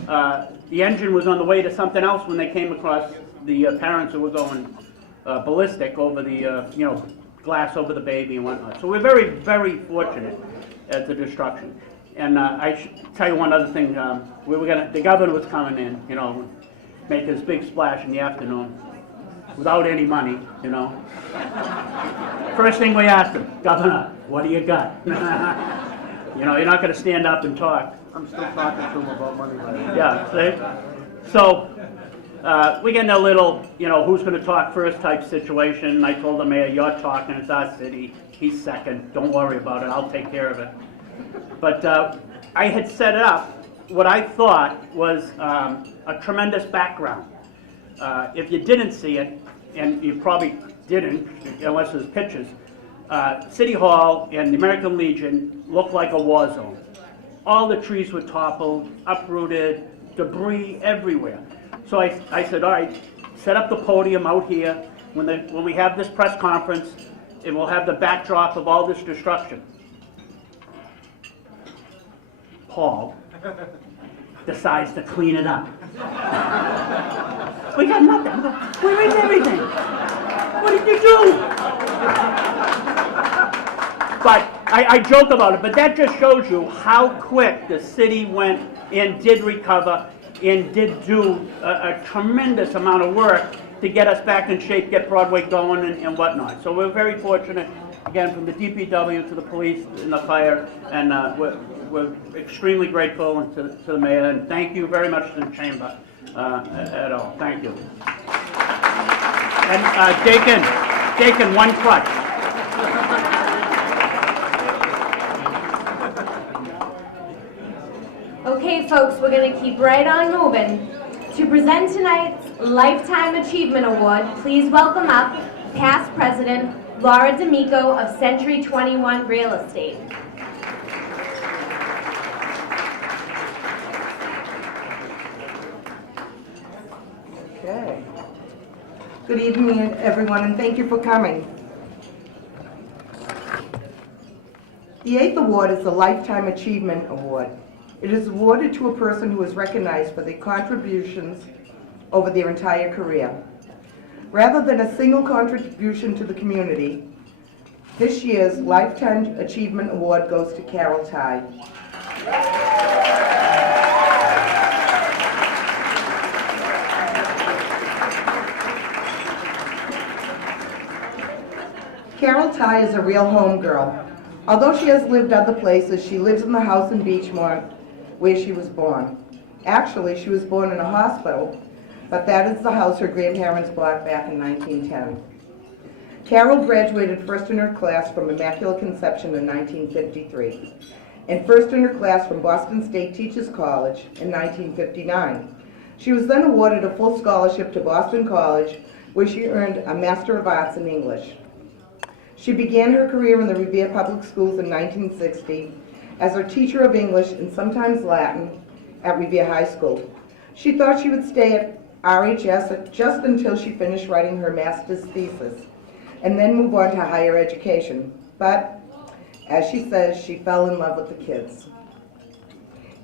the engine was on the way to something else when they came across the parents who were going ballistic over the, glass over the baby and whatnot. So we're very, very fortunate at the destruction. And I should tell you one other thing. The governor was coming in, make this big splash in the afternoon without any money, First thing we asked him, Governor, what do you got? You're not going to stand up and talk. I'm still talking to him about money. Yeah, see? So we get in a little, who's going to talk first type situation. I told the mayor, you're talking, it's our city. He's second. Don't worry about it. I'll take care of it. But I had set up what I thought was a tremendous background. If you didn't see it, and you probably didn't, unless there's pictures, City Hall and the American Legion looked like a war zone. All the trees were toppled, uprooted, debris everywhere. So I said, all right, set up the podium out here when we have this press conference, and we'll have the backdrop of all this destruction. Paul decides to clean it up. We got nothing. Where is everything? What did you do? But I joke about it, but that just shows you how quick the city went and did recover and did do a tremendous amount of work to get us back in shape, get Broadway going and whatnot. So we're very fortunate, again, from the DPW to the police and the fire, and we're extremely grateful and to the mayor, and thank you very much to the chamber at all. Thank you. And Dakin, one crutch. Okay, folks, we're going to keep right on moving. To present tonight's Lifetime Achievement Award, please welcome up past President Laura D'Amico of Century 21 Real Estate. Okay. Good evening, everyone, and thank you for coming. The 8th award is the Lifetime Achievement Award. It is awarded to a person who is recognized for their contributions over their entire career. Rather than a single contribution to the community, this year's Lifetime Achievement Award goes to Carol Ty. Carol Ty is a real home girl. Although she has lived other places, she lives in the house in Beechmont where she was born. Actually, she was born in a hospital, but that is the house her grandparents bought back in 1910. Carol graduated first in her class from Immaculate Conception in 1953, and first in her class from Boston State Teachers College in 1959. She was then awarded a full scholarship to Boston College, where she earned a Master of Arts in English. She began her career in the Revere Public Schools in 1960 as her teacher of English and sometimes Latin at Revere High School. She thought she would stay at RHS just until she finished writing her master's thesis and then move on to higher education. But, as she says, she fell in love with the kids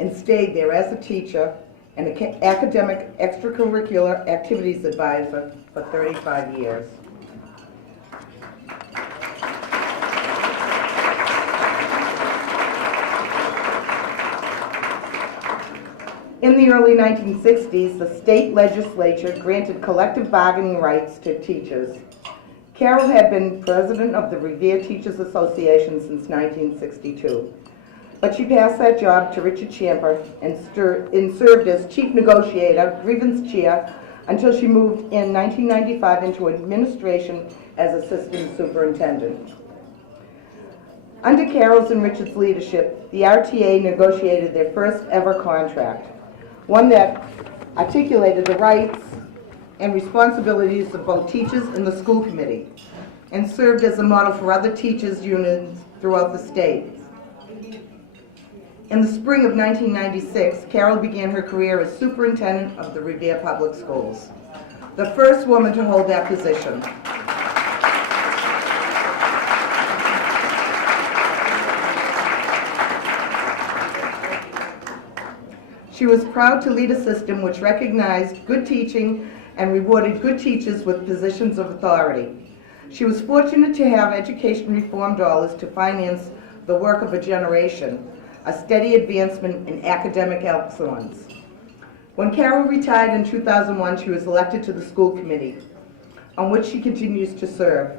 and stayed there as a teacher and an academic extracurricular activities advisor for 35 years. In the early 1960s, the state legislature granted collective bargaining rights to teachers. Carol had been president of the Revere Teachers Association since 1962, but she passed that job to Richard Champer and served as chief negotiator, grievance chair, until she moved in 1995 into administration as assistant superintendent. Under Carol's and Richard's leadership, the RTA negotiated their first ever contract, one that articulated the rights and responsibilities of both teachers and the school committee, and served as a model for other teachers' unions throughout the state. In the spring of 1996, Carol began her career as superintendent of the Revere Public Schools, the first woman to hold that position. She was proud to lead a system which recognized good teaching and rewarded good teachers with positions of authority. She was fortunate to have education reform dollars to finance the work of a generation, a steady advancement in academic excellence. When Carol retired in 2001, she was elected to the school committee, on which she continues to serve.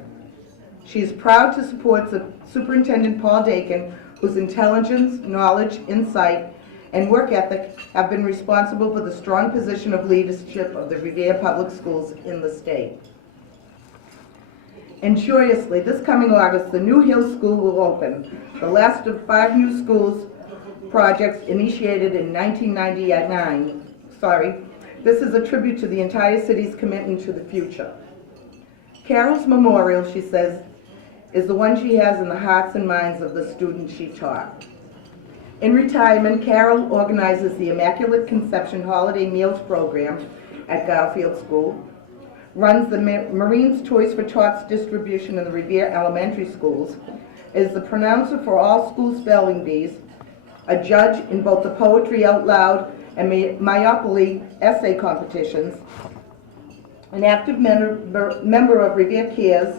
She is proud to support Superintendent Paul Dakin, whose intelligence, knowledge, insight, and work ethic have been responsible for the strong position of leadership of the Revere Public Schools in the state. And joyously, this coming August, the New Hill School will open, the last of 5 new schools projects initiated in 1999. This is a tribute to the entire city's commitment to the future. Carol's memorial, she says, is the one she has in the hearts and minds of the students she taught. In retirement, Carol organizes the Immaculate Conception Holiday Meals Program at Garfield School, runs the Marines Toys for Tots distribution in the Revere Elementary Schools, is the pronouncer for all school spelling bees, a judge in both the Poetry Out Loud and Myopoly essay competitions, an active member of Revere Cares,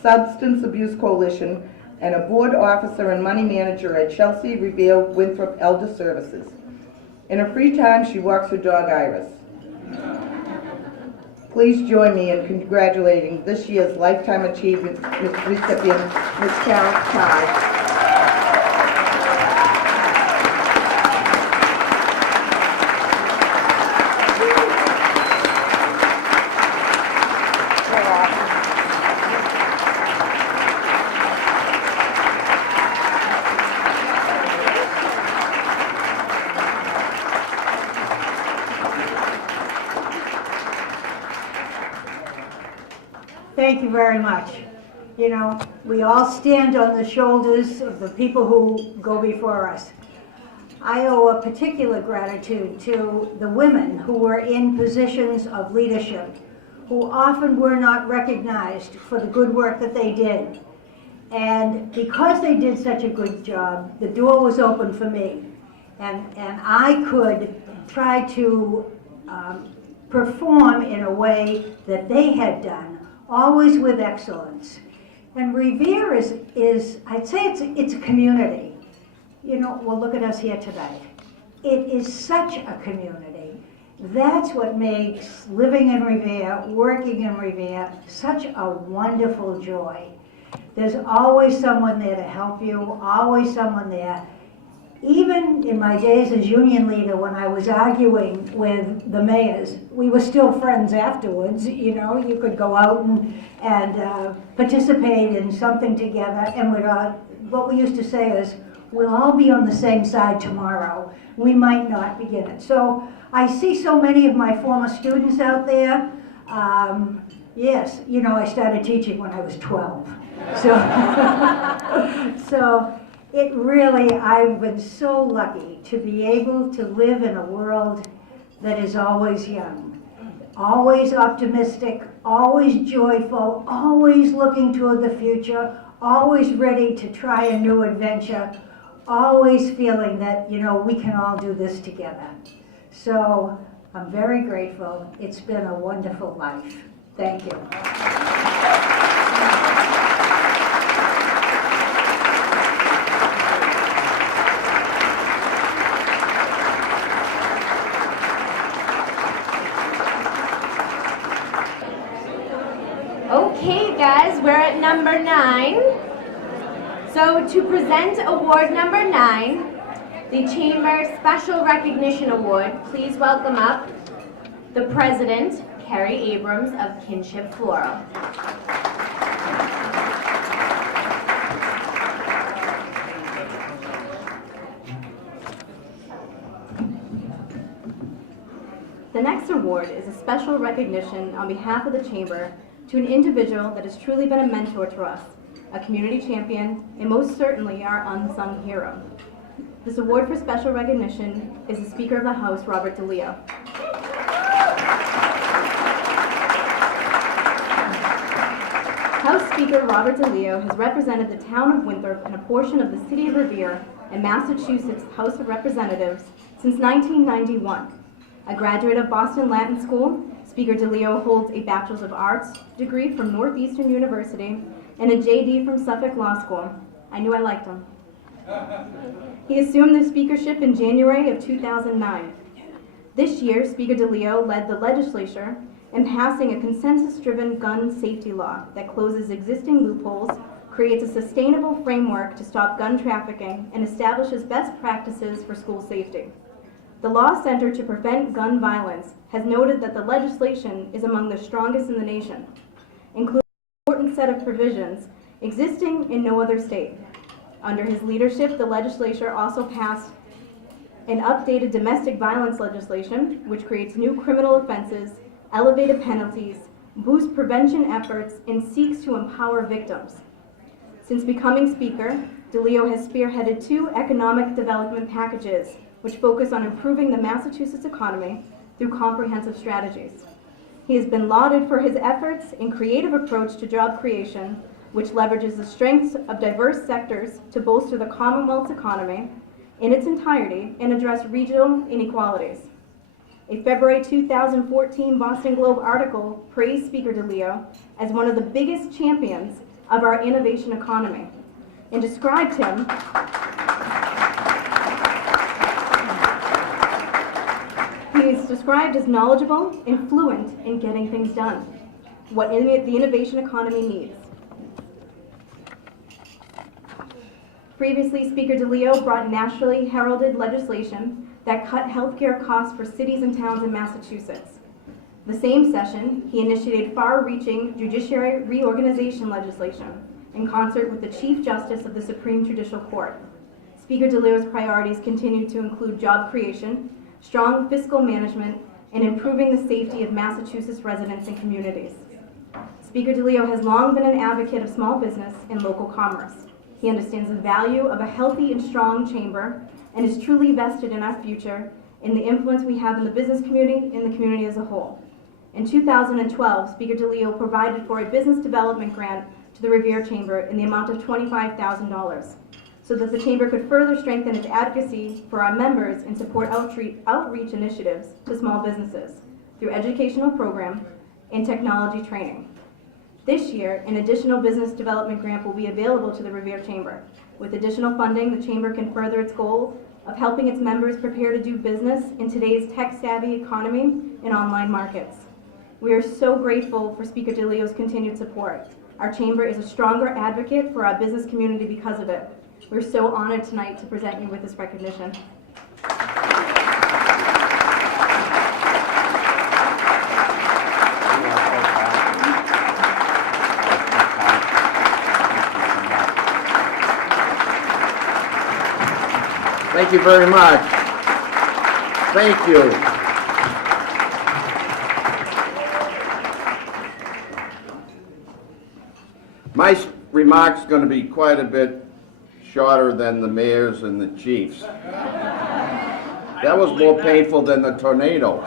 Substance Abuse Coalition, and a board officer and money manager at Chelsea Revere Winthrop Elder Services. In her free time, she walks her dog Iris. Please join me in congratulating this year's Lifetime Achievement recipient, Ms. Carol Ty. Thank you very much. You know, we all stand on the shoulders of the people who go before us. I owe a particular gratitude to the women who were in positions of leadership, who often were not recognized for the good work that they did. And because they did such a good job, the door was open for me. And I could try to perform in a way that they had done, always with excellence. And Revere is I'd say it's a community. You know, well, look at us here today. It is such a community. That's what makes living in Revere, working in Revere, such a wonderful joy. There's always someone there to help you, always someone there even in my days as union leader, when I was arguing with the mayors, we were still friends afterwards. You know, you could go out and participate in something together, and what we used to say is, we'll all be on the same side tomorrow. We might not begin it. So I see so many of my former students out there. Yes, you know, I started teaching when I was 12. So it really, I've been so lucky to be able to live in a world that is always young, always optimistic, always joyful, always looking toward the future, always ready to try a new adventure, always feeling that, you know, we can all do this together. So I'm very grateful. It's been a wonderful life. Thank you. Okay, guys, we're at number 9. So to present award number 9, the Chamber Special Recognition Award, please welcome up the President, Kerry Abrams of Kinship Floral. The next award is a special recognition on behalf of the Chamber to an individual that has truly been a mentor to us, a community champion, and most certainly our unsung hero. This award for special recognition is the Speaker of the House, Robert DeLeo. House Speaker Robert DeLeo has represented the town of Winthrop and a portion of the city of Revere in Massachusetts House of Representatives since 1991. A graduate of Boston Latin School, Speaker DeLeo holds a Bachelor's of Arts degree from Northeastern University and a JD from Suffolk Law School. I knew I liked him. He assumed the speakership in January of 2009. This year, Speaker DeLeo led the legislature in passing a consensus-driven gun safety law that closes existing loopholes, creates a sustainable framework to stop gun trafficking, and establishes best practices for school safety. The Law Center to Prevent Gun Violence has noted that the legislation is among the strongest in the nation, including an important set of provisions existing in no other state. Under his leadership, the legislature also passed an updated domestic violence legislation, which creates new criminal offenses, elevated penalties, boosts prevention efforts, and seeks to empower victims. Since becoming Speaker, DeLeo has spearheaded 2 economic development packages which focus on improving the Massachusetts economy through comprehensive strategies. He has been lauded for his efforts and creative approach to job creation, which leverages the strengths of diverse sectors to bolster the Commonwealth's economy in its entirety and address regional inequalities. A February 2014 Boston Globe article praised Speaker DeLeo as one of the biggest champions of our innovation economy and described him He is described as knowledgeable and fluent in getting things done, what the innovation economy needs. Previously, Speaker DeLeo brought nationally heralded legislation that cut healthcare costs for cities and towns in Massachusetts. The same session, he initiated far-reaching judiciary reorganization legislation in concert with the Chief Justice of the Supreme Judicial Court. Speaker DeLeo's priorities continue to include job creation, strong fiscal management, and improving the safety of Massachusetts residents and communities. Speaker DeLeo has long been an advocate of small business and local commerce. He understands the value of a healthy and strong chamber and is truly vested in our future and the influence we have in the business community and the community as a whole. In 2012, Speaker DeLeo provided for a business development grant to the Revere Chamber in the amount of $25,000 so that the Chamber could further strengthen its advocacy for our members and support outreach initiatives to small businesses through educational program and technology training. This year, an additional business development grant will be available to the Revere Chamber. With additional funding, the Chamber can further its goal of helping its members prepare to do business in today's tech-savvy economy and online markets. We are so grateful for Speaker DeLeo's continued support. Our Chamber is a stronger advocate for our business community because of it. We're so honored tonight to present you with this recognition. Thank you very much. Thank you. My remarks going to be quite a bit shorter than the mayor's and the chief's. That was more painful than the tornado.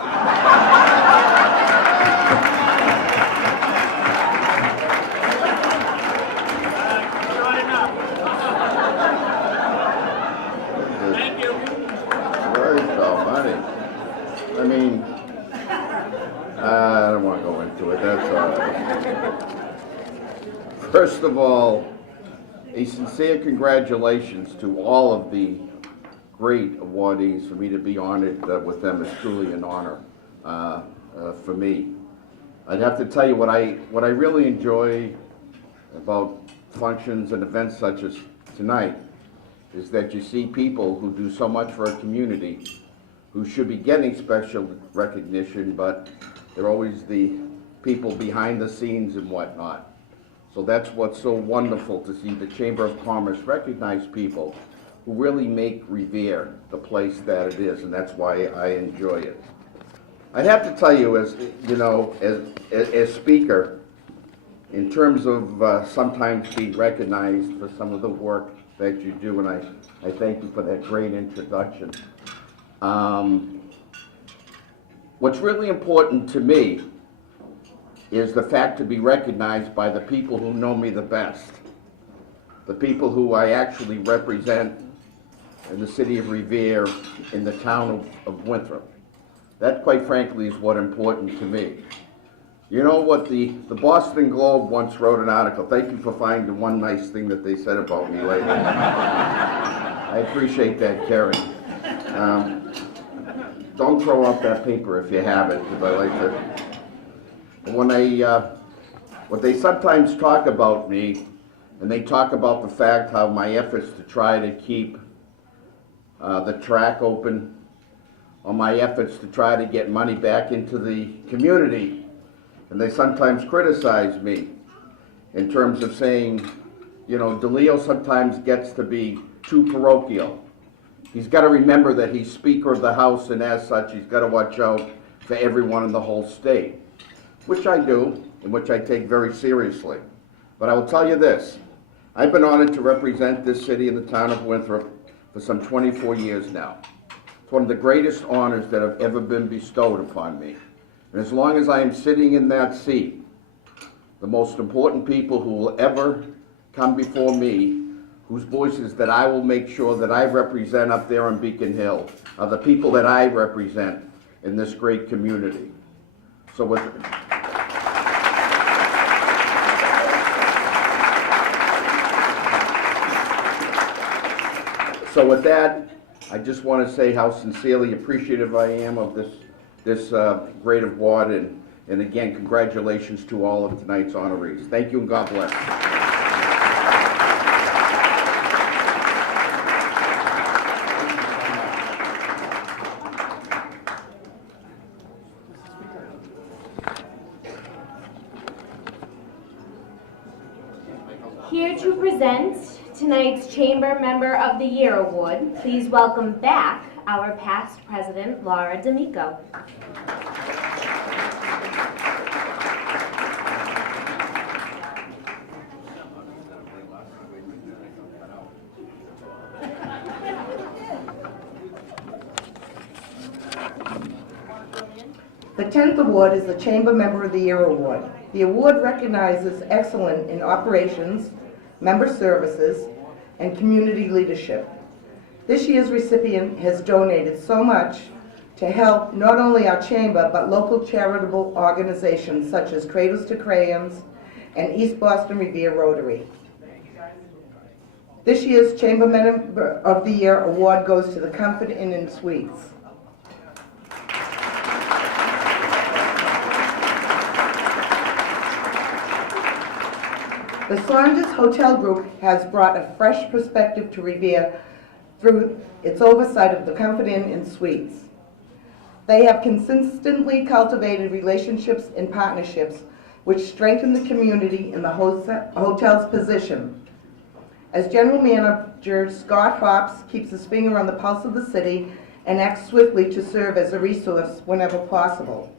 I mean, I don't want to go into it, that's all right. First of all, a sincere congratulations to all of the great awardees. For me to be honored with them is truly an honor for me. I'd have to tell you what I really enjoy about functions and events such as tonight is that you see people who do so much for a community who should be getting special recognition, but they're always the people behind the scenes and whatnot. So that's what's so wonderful to see the Chamber of Commerce recognize people who really make Revere the place that it is, and that's why I enjoy it. I have to tell you, as you know, as speaker, in terms of sometimes being recognized for some of the work that you do, and I thank you for that great introduction. What's really important to me is the fact to be recognized by the people who know me the best, the people who I actually represent in the city of Revere, in the town of Winthrop. That, quite frankly, is what's important to me. You know what, the Boston Globe once wrote an article. Thank you for finding the one nice thing that they said about me lately. I appreciate that, Karen. Don't throw out that paper if you have it, because I like to. What they sometimes talk about me, and they talk about the fact how my efforts to try to keep the track open, or my efforts to try to get money back into the community, and they sometimes criticize me in terms of saying, you know, DeLeo sometimes gets to be too parochial. He's got to remember that he's Speaker of the House, and as such, he's got to watch out for everyone in the whole state, which I do, and which I take very seriously. But I will tell you this, I've been honored to represent this city and the town of Winthrop for some 24 years now. It's one of the greatest honors that have ever been bestowed upon me. And as long as I am sitting in that seat, the most important people who will ever come before me, whose voices that I will make sure that I represent up there on Beacon Hill, are the people that I represent in this great community. So with that, I just want to say how sincerely appreciative I am of this great award, and again, congratulations to all of tonight's honorees. Thank you and God bless. Here to present tonight's Chamber Member of the Year Award, please welcome back our past president, Laura D'Amico. The 10th award is the Chamber Member of the Year Award. The award recognizes excellence in operations, member services, and community leadership. This year's recipient has donated so much to help not only our chamber, but local charitable organizations such as Cradles to Crayons and East Boston Revere Rotary. This year's Chamber Member of the Year award goes to the Comfort Inn and Suites. The Saunders Hotel Group has brought a fresh perspective to Revere through its oversight of the Comfort Inn and Suites. They have consistently cultivated relationships and partnerships which strengthen the community in the hotel's position. As General Manager, Scott Hops keeps his finger on the pulse of the city and acts swiftly to serve as a resource whenever possible.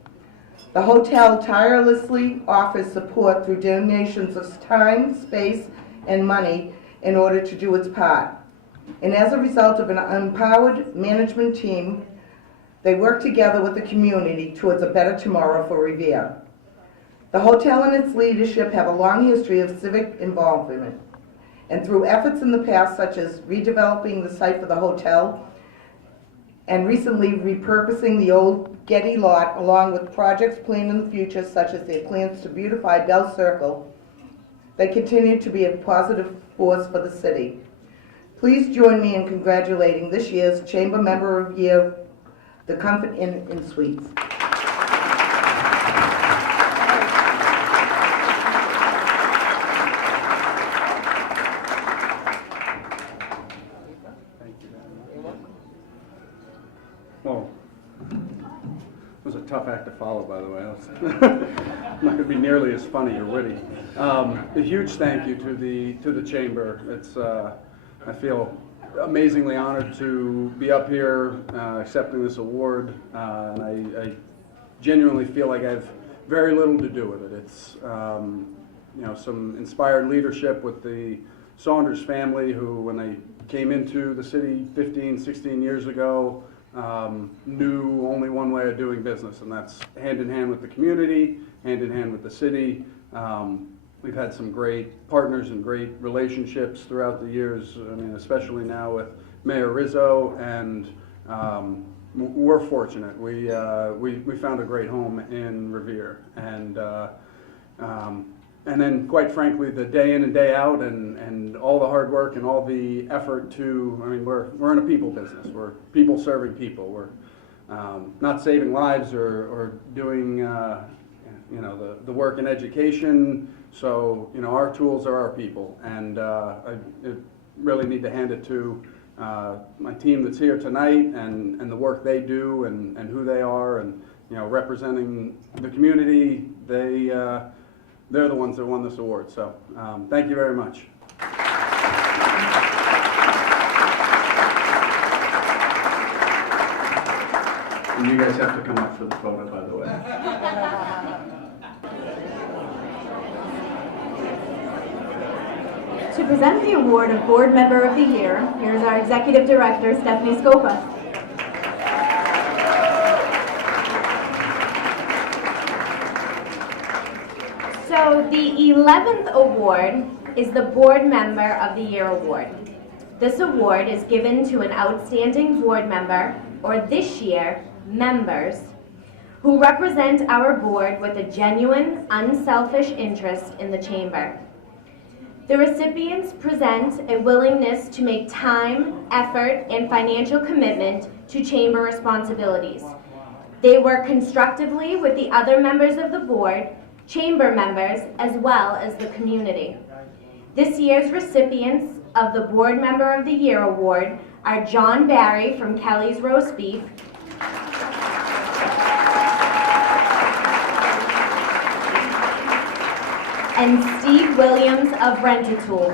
The hotel tirelessly offers support through donations of time, space, and money in order to do its part. And as a result of an empowered management team, they work together with the community towards a better tomorrow for Revere. The hotel and its leadership have a long history of civic involvement, and through efforts in the past such as redeveloping the site for the hotel and recently repurposing the old Getty lot, along with projects planned in the future such as their plans to beautify Bell Circle, they continue to be a positive force for the city. Please join me in congratulating this year's Chamber Member of the Year, the Comfort Inn and Suites. Well, it was a tough act to follow, by the way. I'm not going to be nearly as funny or witty. A huge thank you to the chamber. It's I feel amazingly honored to be up here accepting this award, and I genuinely feel like I have very little to do with it. It's some inspired leadership with the Saunders family, who when they came into the city 15, 16 years ago, knew only one way of doing business, and that's hand in hand with the community, hand in hand with the city. We've had some great partners and great relationships throughout the years. I mean, especially now with Mayor Rizzo, and we're fortunate. We found a great home in Revere, and then, quite frankly, the day in and day out, and all the hard work and all the effort to, I mean, we're in a people business. We're people serving people. We're not saving lives or doing, the work in education. So, our tools are our people. And I really need to hand it to my team that's here tonight, and the work they do, and who they are, and, representing the community. They're the ones that won this award, so thank you very much. And you guys have to come up for the photo, by the way. To present the award of Board Member of the Year, here's our Executive Director, Stephanie Scopa. So the 11th award is the Board Member of the Year award. This award is given to an outstanding board member, or this year, members, who represent our board with a genuine, unselfish interest in the chamber. The recipients present a willingness to make time, effort, and financial commitment to chamber responsibilities. They work constructively with the other members of the board, chamber members, as well as the community. This year's recipients of the Board Member of the Year award are John Barry from Kelly's Roast Beef, and Steve Williams of Rent-A-Tool.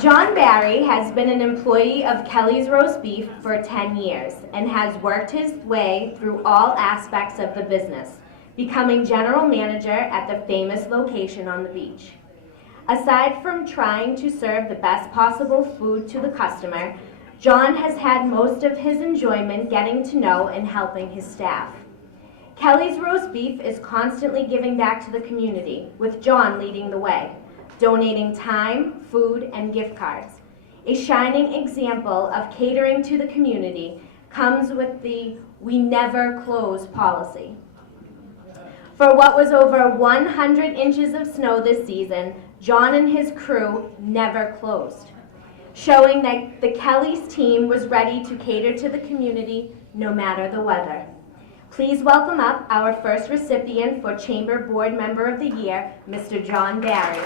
John Barry has been an employee of Kelly's Roast Beef for 10 years and has worked his way through all aspects of the business, becoming general manager at the famous location on the beach. Aside from trying to serve the best possible food to the customer, John has had most of his enjoyment getting to know and helping his staff. Kelly's Roast Beef is constantly giving back to the community, with John leading the way, donating time, food, and gift cards. A shining example of catering to the community comes with the "We Never Close" policy. For what was over 100 inches of snow this season, John and his crew never closed, showing that the Kelly's team was ready to cater to the community no matter the weather. Please welcome up our first recipient for Chamber Board Member of the Year, Mr. John Barry.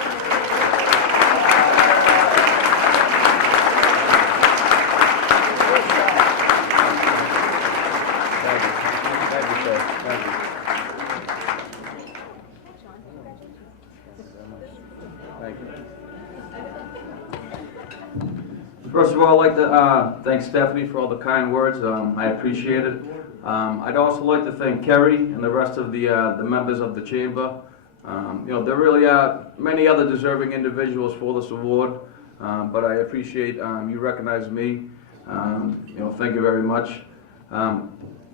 First of all, I'd like to thank Stephanie for all the kind words. I appreciate it. I'd also like to thank Kerry and the rest of the members of the chamber. There really are many other deserving individuals for this award, but I appreciate you recognizing me. Thank you very much.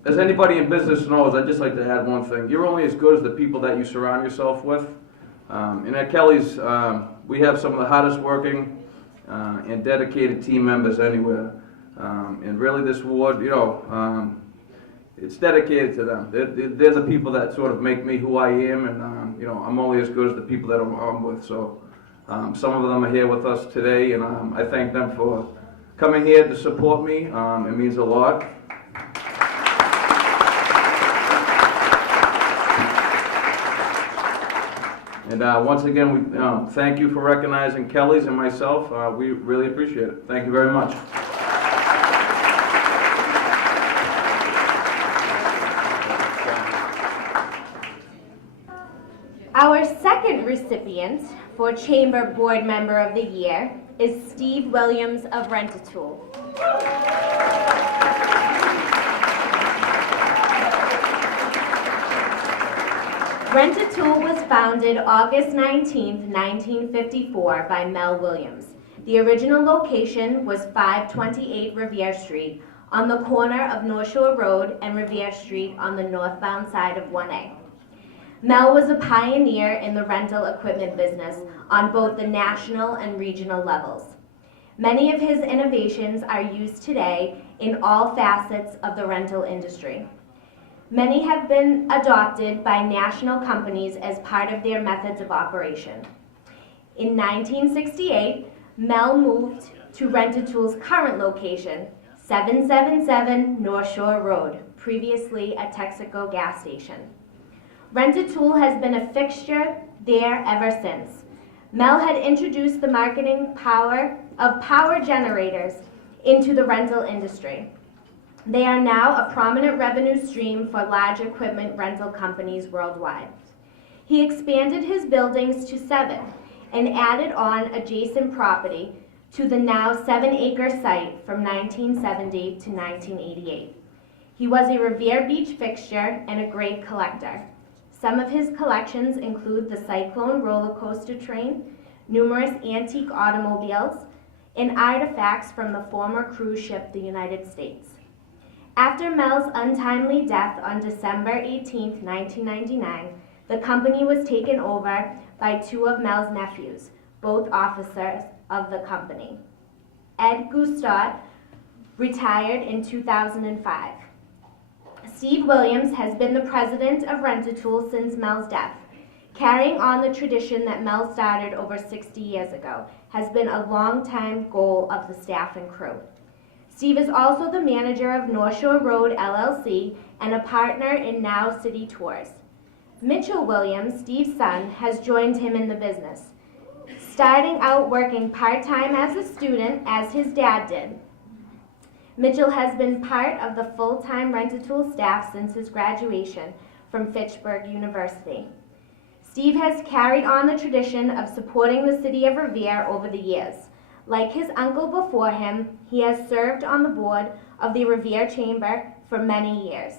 As anybody in business knows, I'd just like to add one thing. You're only as good as the people that you surround yourself with. And at Kelly's, we have some of the hardest working and dedicated team members anywhere. And really this award, it's dedicated to them. They're the people that sort of make me who I am, and I'm only as good as the people that I'm with. So some of them are here with us today, and I thank them for coming here to support me. It means a lot. And once again, we thank you for recognizing Kelly's and myself. We really appreciate it. Thank you very much. Our second recipient for Chamber Board Member of the Year is Steve Williams of Rent-A-Tool. Rent-A-Tool was founded August 19, 1954 by Mel Williams. The original location was 528 Revere Street on the corner of North Shore Road and Revere Street on the northbound side of 1A. Mel was a pioneer in the rental equipment business on both the national and regional levels. Many of his innovations are used today in all facets of the rental industry. Many have been adopted by national companies as part of their methods of operation. In 1968, Mel moved to Rent-A-Tool's current location, 777 North Shore Road, previously a Texaco gas station. Rent-A-Tool has been a fixture there ever since. Mel had introduced the marketing power of power generators into the rental industry. They are now a prominent revenue stream for large equipment rental companies worldwide. He expanded his buildings to 7 and added on adjacent property to the now 7-acre site from 1970 to 1988. He was a Revere Beach fixture and a great collector. Some of his collections include the Cyclone roller coaster train, numerous antique automobiles, and artifacts from the former cruise ship, the United States. After Mel's untimely death on December 18, 1999, the company was taken over by 2 of Mel's nephews, both officers of the company. Ed Gustott retired in 2005. Steve Williams has been the president of Rent-A-Tool since Mel's death. Carrying on the tradition that Mel started over 60 years ago has been a long-time goal of the staff and crew. Steve is also the manager of North Shore Road LLC and a partner in Now City Tours. Mitchell Williams, Steve's son, has joined him in the business, starting out working part-time as a student as his dad did. Mitchell has been part of the full-time Rent-A-Tool staff since his graduation from Fitchburg University. Steve has carried on the tradition of supporting the city of Revere over the years. Like his uncle before him, he has served on the board of the Revere Chamber for many years.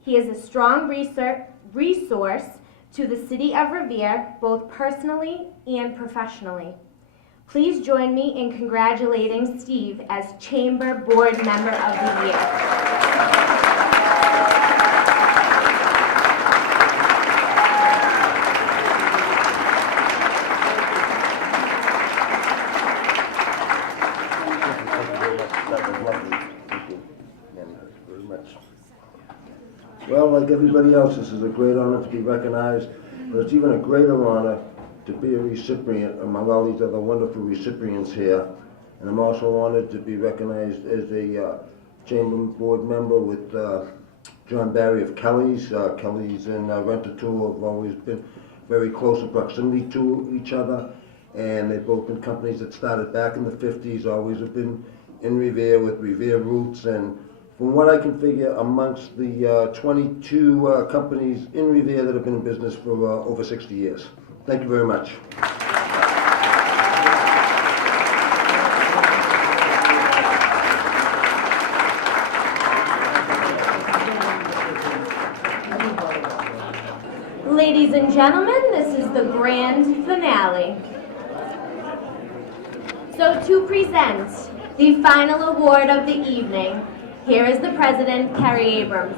He is a strong resource to the city of Revere, both personally and professionally. Please join me in congratulating Steve as Chamber Board Member of the Year. Well, like everybody else, this is a great honor to be recognized, but it's even a greater honor to be a recipient among all these other wonderful recipients here. And I'm also honored to be recognized as a Chamber Board member with John Barry of Kelly's. Kelly's and Rent-A-Tool have always been very close in proximity to each other, and they've both been companies that started back in the 50s, always have been in Revere with Revere roots, and from what I can figure, amongst the 22 companies in Revere that have been in business for over 60 years. Thank you very much. Ladies and gentlemen, this is the grand finale. So to present the final award of the evening, here is the president, Kerry Abrams.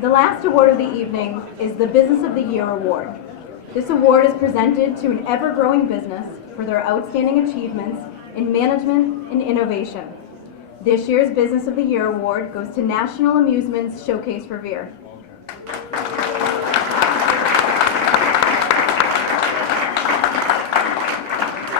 The last award of the evening is the Business of the Year Award. This award is presented to an ever-growing business for their outstanding achievements in management and innovation. This year's Business of the Year Award goes to National Amusements Showcase Revere.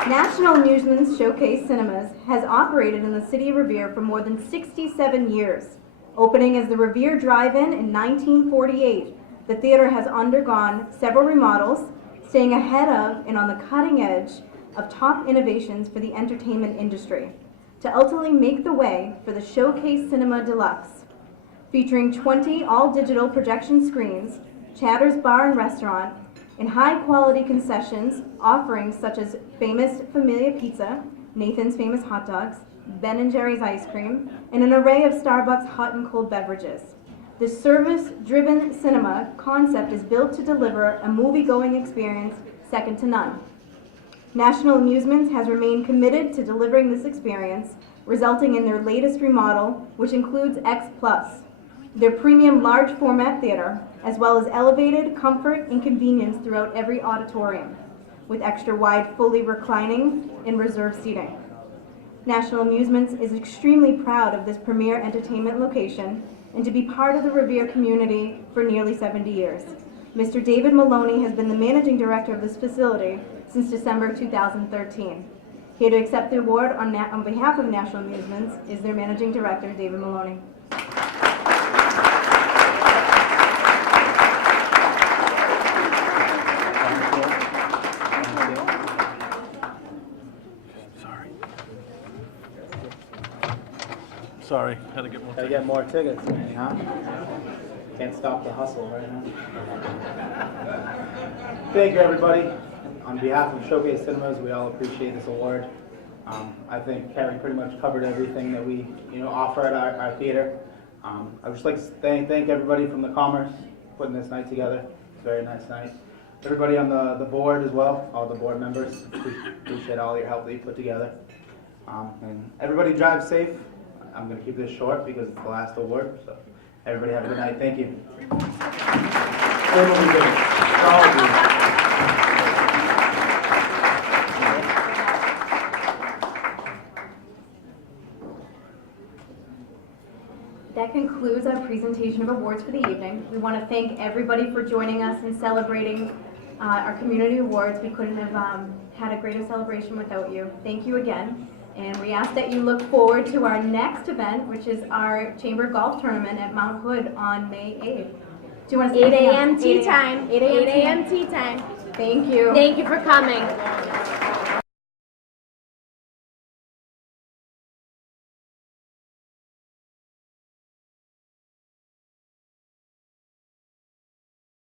National Amusements Showcase Cinemas has operated in the city of Revere for more than 67 years. Opening as the Revere Drive-In in 1948, the theater has undergone several remodels, staying ahead of and on the cutting edge of top innovations for the entertainment industry, to ultimately make the way for the Showcase Cinema Deluxe. Featuring 20 all-digital projection screens, Chatter's Bar and Restaurant, and high-quality concessions, offerings such as famous Familia Pizza, Nathan's Famous Hot Dogs, Ben & Jerry's Ice Cream, and an array of Starbucks hot and cold beverages. This service-driven cinema concept is built to deliver a movie-going experience second to none. National Amusements has remained committed to delivering this experience, resulting in their latest remodel, which includes X Plus, their premium large format theater, as well as elevated comfort and convenience throughout every auditorium, with extra wide, fully reclining and reserved seating. National Amusements is extremely proud of this premier entertainment location and to be part of the Revere community for nearly 70 years. Mr. David Maloney has been the managing director of this facility since December 2013. Here to accept the award on behalf of National Amusements is their managing director, David Maloney. Sorry, had to get more. Gotta get more tickets, man, huh? Can't stop the hustle right now. Thank you, everybody. On behalf of Showcase Cinemas, we all appreciate this award. I think Kerry pretty much covered everything that we, offer at our theater. I would just like to thank everybody from the Commerce putting this night together. It's a very nice night. Everybody on the board as well, all the board members. Appreciate all your help that you put together. And everybody drive safe. I'm going to keep this short because it's the last award. So everybody have a good night. Thank you. That concludes our presentation of awards for the evening. We want to thank everybody for joining us in celebrating our community awards. We couldn't have had a greater celebration without you. Thank you again. And we ask that you look forward to our next event, which is our Chamber Golf Tournament at Mount Hood on May 8th. Do you want to say 8 a.m. tea time. 8 a.m. tea time. Thank you. Thank you for coming.